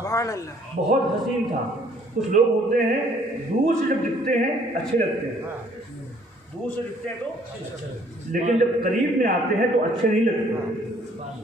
سبحان اللہ بہت حسین تھا. کچھ لوگ ہوتے ہیں دور سے جب دکھتے ہیں اچھے لگتے ہیں, دور سے دکھتے ہیں تو, لیکن جب قریب میں آتے ہیں تو اچھے نہیں لگتے.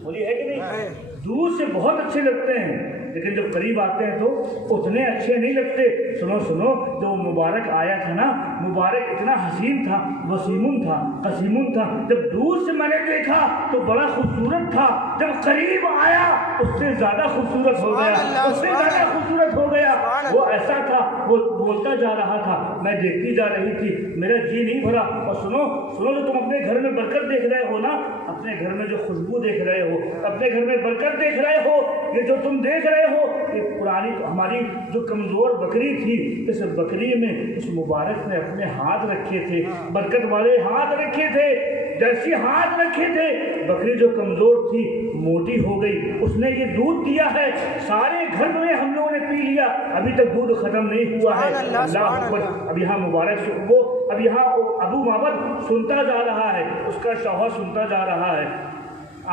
بولیے ہے کہ نہیں؟ دور سے بہت اچھے لگتے ہیں لیکن جب قریب آتے ہیں تو اتنے اچھے نہیں لگتے. سنو سنو, جو مبارک آیا تھا نا, مبارک اتنا حسین تھا, وسیمن تھا, قسیمن تھا. جب دور سے میں نے دیکھا تو بڑا خوبصورت تھا, جب قریب آیا اس سے زیادہ خوبصورت ہو گیا, اس سے زیادہ خوبصورت ہو گیا. وہ ایسا تھا, وہ بولتا جا رہا تھا, میں دیکھتی جا رہی تھی, میرا جی نہیں بھرا. اور سنو سنو, جو تم اپنے گھر میں برکت دیکھ رہے ہو نا, اپنے گھر میں جو خوشبو دیکھ رہے ہو, اپنے گھر میں برکت دیکھ رہے ہو, یہ جو تم دیکھ رہے ہو, یہ پرانی ہماری جو کمزور بکری تھی, اس بکری میں اس مبارک نے اپنے ہاتھ رکھے تھے, برکت والے ہاتھ رکھے تھے. جیسی ہاتھ رکھے تھے, بکری جو کمزور تھی موٹی ہو گئی. اس نے یہ دودھ دیا ہے, سارے گھر میں ہم لوگوں نے پی لیا, ابھی تک دودھ ختم نہیں ہوا ہے. اللہ اکبر. اب یہاں مبارک وہ, اب یہاں ابو معبد سنتا جا رہا ہے, اس کا شوہر سنتا جا رہا ہے,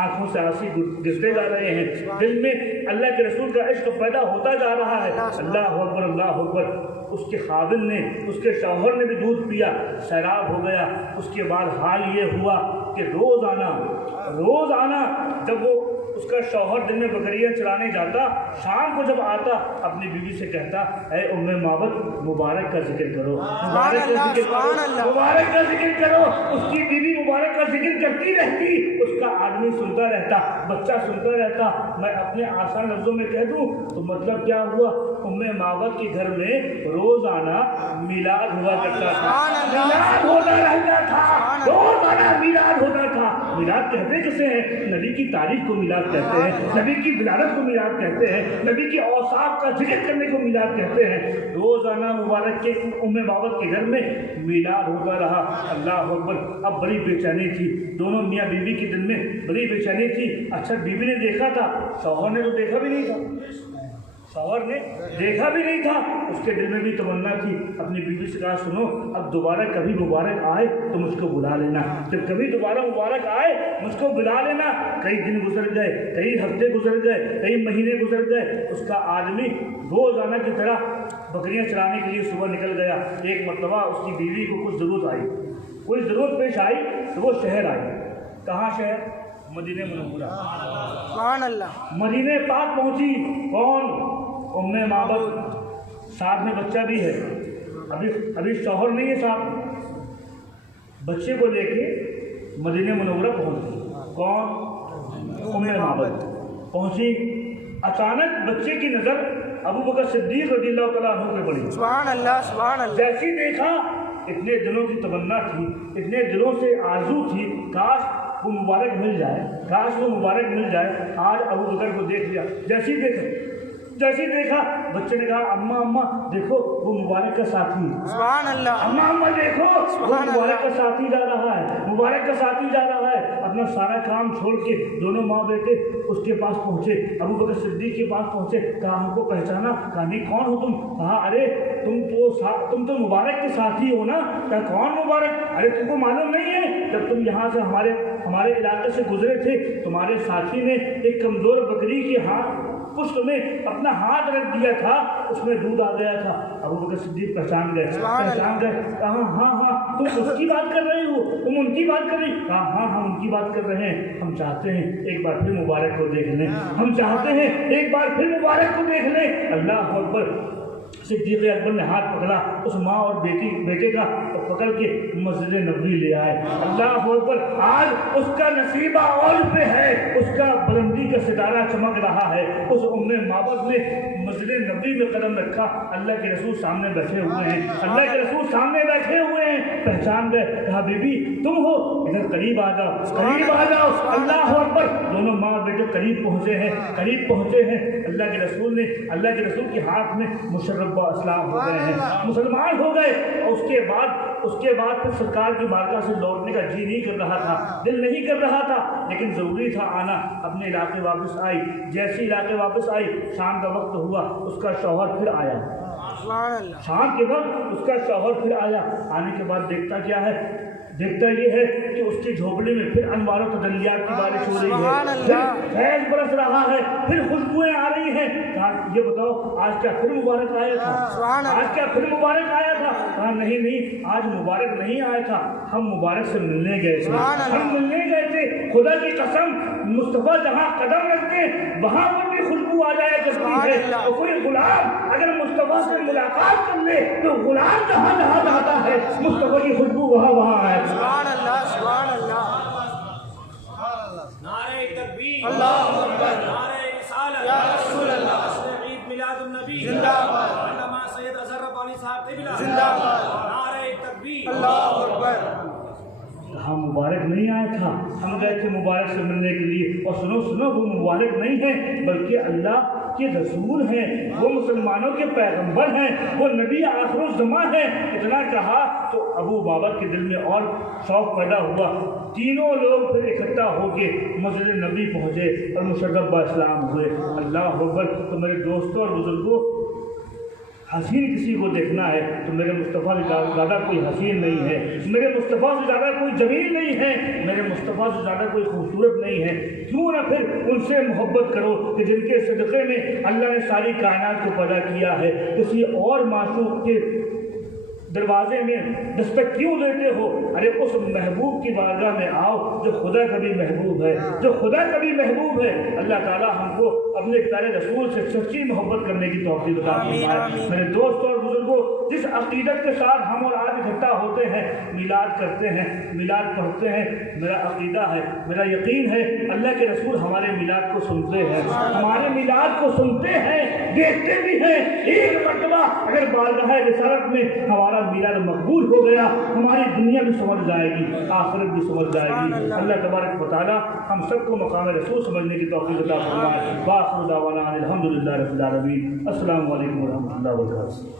آنکھوں سے آنسو گرتے جا رہے ہیں, دل میں اللہ کے رسول کا عشق پیدا ہوتا جا رہا ہے. اللہ اکبر اللہ اکبر. اس کے خادم نے, اس کے شوہر نے بھی دودھ پیا, سیراب ہو گیا. اس کے بعد حال یہ ہوا کہ روزانہ جب وہ اس کا شوہر دن میں بکریاں چرانے جاتا, شام کو جب آتا اپنی بیوی سے کہتا, اے ام معبد مبارک کا ذکر کرو, مبارک کا ذکر کرو, مبارک کا ذکر کرو. اس کی بیوی مبارک کا ذکر کرتی رہتی, اس کا آدمی سنتا رہتا, بچہ سنتا رہتا. میں اپنے آسان لفظوں میں کہہ دوں تو مطلب کیا ہوا, ام معبد کے گھر میں روزانہ میلاد ہوا کرتا تھا, میلاد ہوتا رہتا تھا, روزانہ میلاد ہوتا تھا. میلاد کہتے کسے ہیں؟ نبی کی تاریخ کو میلاد کہتے ہیں, نبی کی ولادت کو میلاد کہتے ہیں, نبی کے اوصاف کا ذکر کرنے کو میلاد کہتے ہیں. روزانہ مبارک کے ام معبد کے گھر میں میلاد ہوتا رہا. اللہ اکبر. اب بڑی بے چینی تھی, دونوں میاں بیوی کے دل میں بڑی بے چینی تھی. اچھا بیوی نے دیکھا تھا, شوہر نے تو دیکھا بھی نہیں تھا, شوہر نے دیکھا بھی نہیں تھا. اس کے دل میں بھی تمنا تھی. اپنی بیوی سے کہا, سنو اب دوبارہ کبھی مبارک آئے تو مجھ کو بلا لینا, جب کبھی دوبارہ مبارک آئے مجھ کو بلا لینا. کئی دن گزر گئے, کئی ہفتے گزر گئے, کئی مہینے گزر گئے. اس کا آدمی روزانہ کی طرح بکریاں چرانے کے لیے صبح نکل گیا. ایک مرتبہ اس کی بیوی کو کچھ ضرورت آئی, کوئی ضرورت پیش آئی تو وہ شہر آئی. کہاں شہر؟ مدینہ منورہ. سبحان اللہ. مدینہ پاک پہنچی. کون؟ ام معبد. ساتھ میں بچہ بھی ہے, ابھی شوہر نہیں ہے ساتھ. بچے کو لے کے مدینہ منورہ پہنچی. کون؟ ام معبد پہنچی. اچانک بچے کی نظر ابو بکر صدیق رضی اللہ تعالیٰ عنہ پہ پڑی. سبحان اللہ سبحان اللہ. جیسی دیکھا, اتنے دنوں کی تمنا تھی, اتنے دنوں سے آرزو تھی, کاش وہ مبارک مل جائے, کاش وہ مبارک مل جائے. آج ابو بکر کو دیکھ لیا. جیسی دیکھا بچے نے کہا, اماں اماں دیکھو وہ مبارک کا ساتھی. سبحان اللہ. اماں اماں دیکھو وہ مبارک کا ساتھی جا رہا ہے, مبارک کا ساتھی جا رہا ہے. اپنا سارا کام چھوڑ کے دونوں ماں بیٹے اس کے پاس پہنچے, ابو بکر صدیق کے پاس پہنچے. کہا, ہم کو پہچانا؟ کہا نہیں, کون ہو تم؟ کہا, ارے تم تو مبارک کے ساتھی ہو نا. کہا, کون مبارک؟ ارے تم کو معلوم نہیں ہے, جب تم یہاں سے ہمارے علاقے سے گزرے تھے, تمہارے ساتھی نے ایک کمزور بکری کے پشت میں اپنا ہاتھ رکھ دیا تھا, اس میں دودھ آ گیا تھا. ابو بکر صدیق پہچان گئے. کہا, ہاں تم اس کی بات کر رہے ہو, تم ان کی بات کر رہی. کہا, ہاں ہم ان کی بات کر رہے ہیں. ہم چاہتے ہیں ایک بار پھر مبارک کو دیکھ لیں, ہم چاہتے ہیں ایک بار پھر مبارک کو دیکھ لیں. اللہ اکبر. صدیق اکبر نے ہاتھ پکڑا اس ماں اور بیٹے کا, اور پکڑ کے مسجد نبوی لے آئے. اللہ اکبر. آج اس کا نصیبہ اور پہ ہے, اس کا بلندی کا ستارہ چمک رہا ہے. اس ام معبد نے مسجد نبوی میں قدم رکھا. اللہ کے رسول سامنے بیٹھے ہوئے ہیں, اللہ کے رسول سامنے بیٹھے ہوئے ہیں. پہچان گئے. کہا, بی بی تم ہو, ادھر قریب آ جاؤ, قریب آ جاؤ. اللہ اکبر. دونوں ماں بیٹے قریب پہنچے ہیں. اللہ کے رسول نے, اللہ کے رسول کے ہاتھ میں مشرب اسلام ہو گئے ہیں, مسلمان ہو گئے. اور اس کے بعد پھر سرکار کی بارگاہ سے لوٹنے کا جی نہیں کر رہا تھا, دل نہیں کر رہا تھا, لیکن ضروری تھا آنا. اپنے علاقے واپس آئی. جیسے علاقے واپس آئی, شام کا وقت ہوا, اس کا شوہر پھر آیا. سبحان اللہ شام کے وقت اس کا شوہر پھر آیا، آنے کے بعد دیکھتا کیا ہے؟ دیکھتا یہ ہے کہ اس کی جھوپڑی میں پھر انوار و تجلیات کی بارش ہو رہی سبحان ہے، اللہ، پھر فیض برس رہا ہے، پھر خوشبوئیں آ رہی ہیں۔ کہا یہ بتاؤ آج کیا پھر مبارک آیا تھا؟ سبحان اللہ، آج کیا پھر مبارک آیا تھا؟ کہا نہیں آج مبارک نہیں آیا تھا، ہم مبارک سے ملنے گئے تھے، سبحان اللہ، ہم ملنے گئے تھے۔ خدا کی قسم مصطفیٰ جہاں قدم رکھتے ہیں وہاں پر بھی خوشبو آ جائے کرتی سبحان ہے، اللہ، اور کوئی غلام اگر مصطفیٰ سے ملاقات کر لے تو غلام جہاں جہاں جاتا ہے مصطفیٰ کی خوشبو وہاں وہاں آئے۔ سبحان اللہ، سبحان اللہ، نعرہ تکبیر، اللہ اکبر، نعرہ رسالت، یا رسول اللہ، حسن عید میلاد النبی، زندہ باد، علامہ سید اظہر ربانی صاحب قبلہ، زندہ باد، نعرہ تکبیر، اللہ اکبر۔ ہم مبارک نہیں آیا تھا، ہم گئے تھے مبارک سے ملنے کے لیے، اور سنو وہ مبارک نہیں ہیں بلکہ اللہ کے رسول ہیں، وہ مسلمانوں کے پیغمبر ہیں، وہ نبی آخر الزمان ہیں۔ اتنا کہا تو ابو بابر کے دل میں اور شوق پیدا ہوا، تینوں لوگ پھر اکٹھا ہو کے مسجد نبی پہنچے اور مشرف با اسلام ہوئے۔ اللہ اکبر۔ تو میرے دوستوں اور بزرگوں، حسین کسی کو دیکھنا ہے تو میرے مصطفیٰ سے زیادہ کوئی حسین نہیں ہے، میرے مصطفیٰ سے زیادہ کوئی جمیل نہیں ہے، میرے مصطفیٰ سے زیادہ کوئی خوبصورت نہیں ہے۔ کیوں نہ پھر ان سے محبت کرو کہ جن کے صدقے میں اللہ نے ساری کائنات کو پیدا کیا ہے۔ کسی اور معشوق کے دروازے میں دستک کیوں دیتے ہو؟ ارے اس محبوب کی بارگاہ میں آؤ جو خدا کا بھی محبوب ہے، جو خدا کا بھی محبوب ہے۔ اللہ تعالیٰ ہم کو اپنے پیارے رسول سے سچی محبت کرنے کی توفیق عطا فرمائے۔ میرے دوستوں اور بزرگوں، جس عقیدت کے ساتھ ہم اور آپ اکٹھا ہوتے ہیں، میلاد کرتے ہیں، میلاد پڑھتے ہیں، میرا عقیدہ ہے، میرا یقین ہے اللہ کے رسول ہمارے میلاد کو سنتے ہیں، ہمارے میلاد کو سنتے ہیں، دیکھتے بھی ہیں۔ ایک مرتبہ اگر بارگاہ رسالت میں ہمارا میلاد مقبول ہو گیا، ہماری دنیا بھی سمجھ جائے گی، آخرت بھی سمجھ جائے گی۔ اللہ تبارک و تعالیٰ ہم سب کو مقام رسول سمجھنے کی توفیق عطا فرمائے۔ وآخر دعوانا الحمدللہ رب العالمین۔ السلام علیکم ورحمۃ اللہ وبرکاتہ۔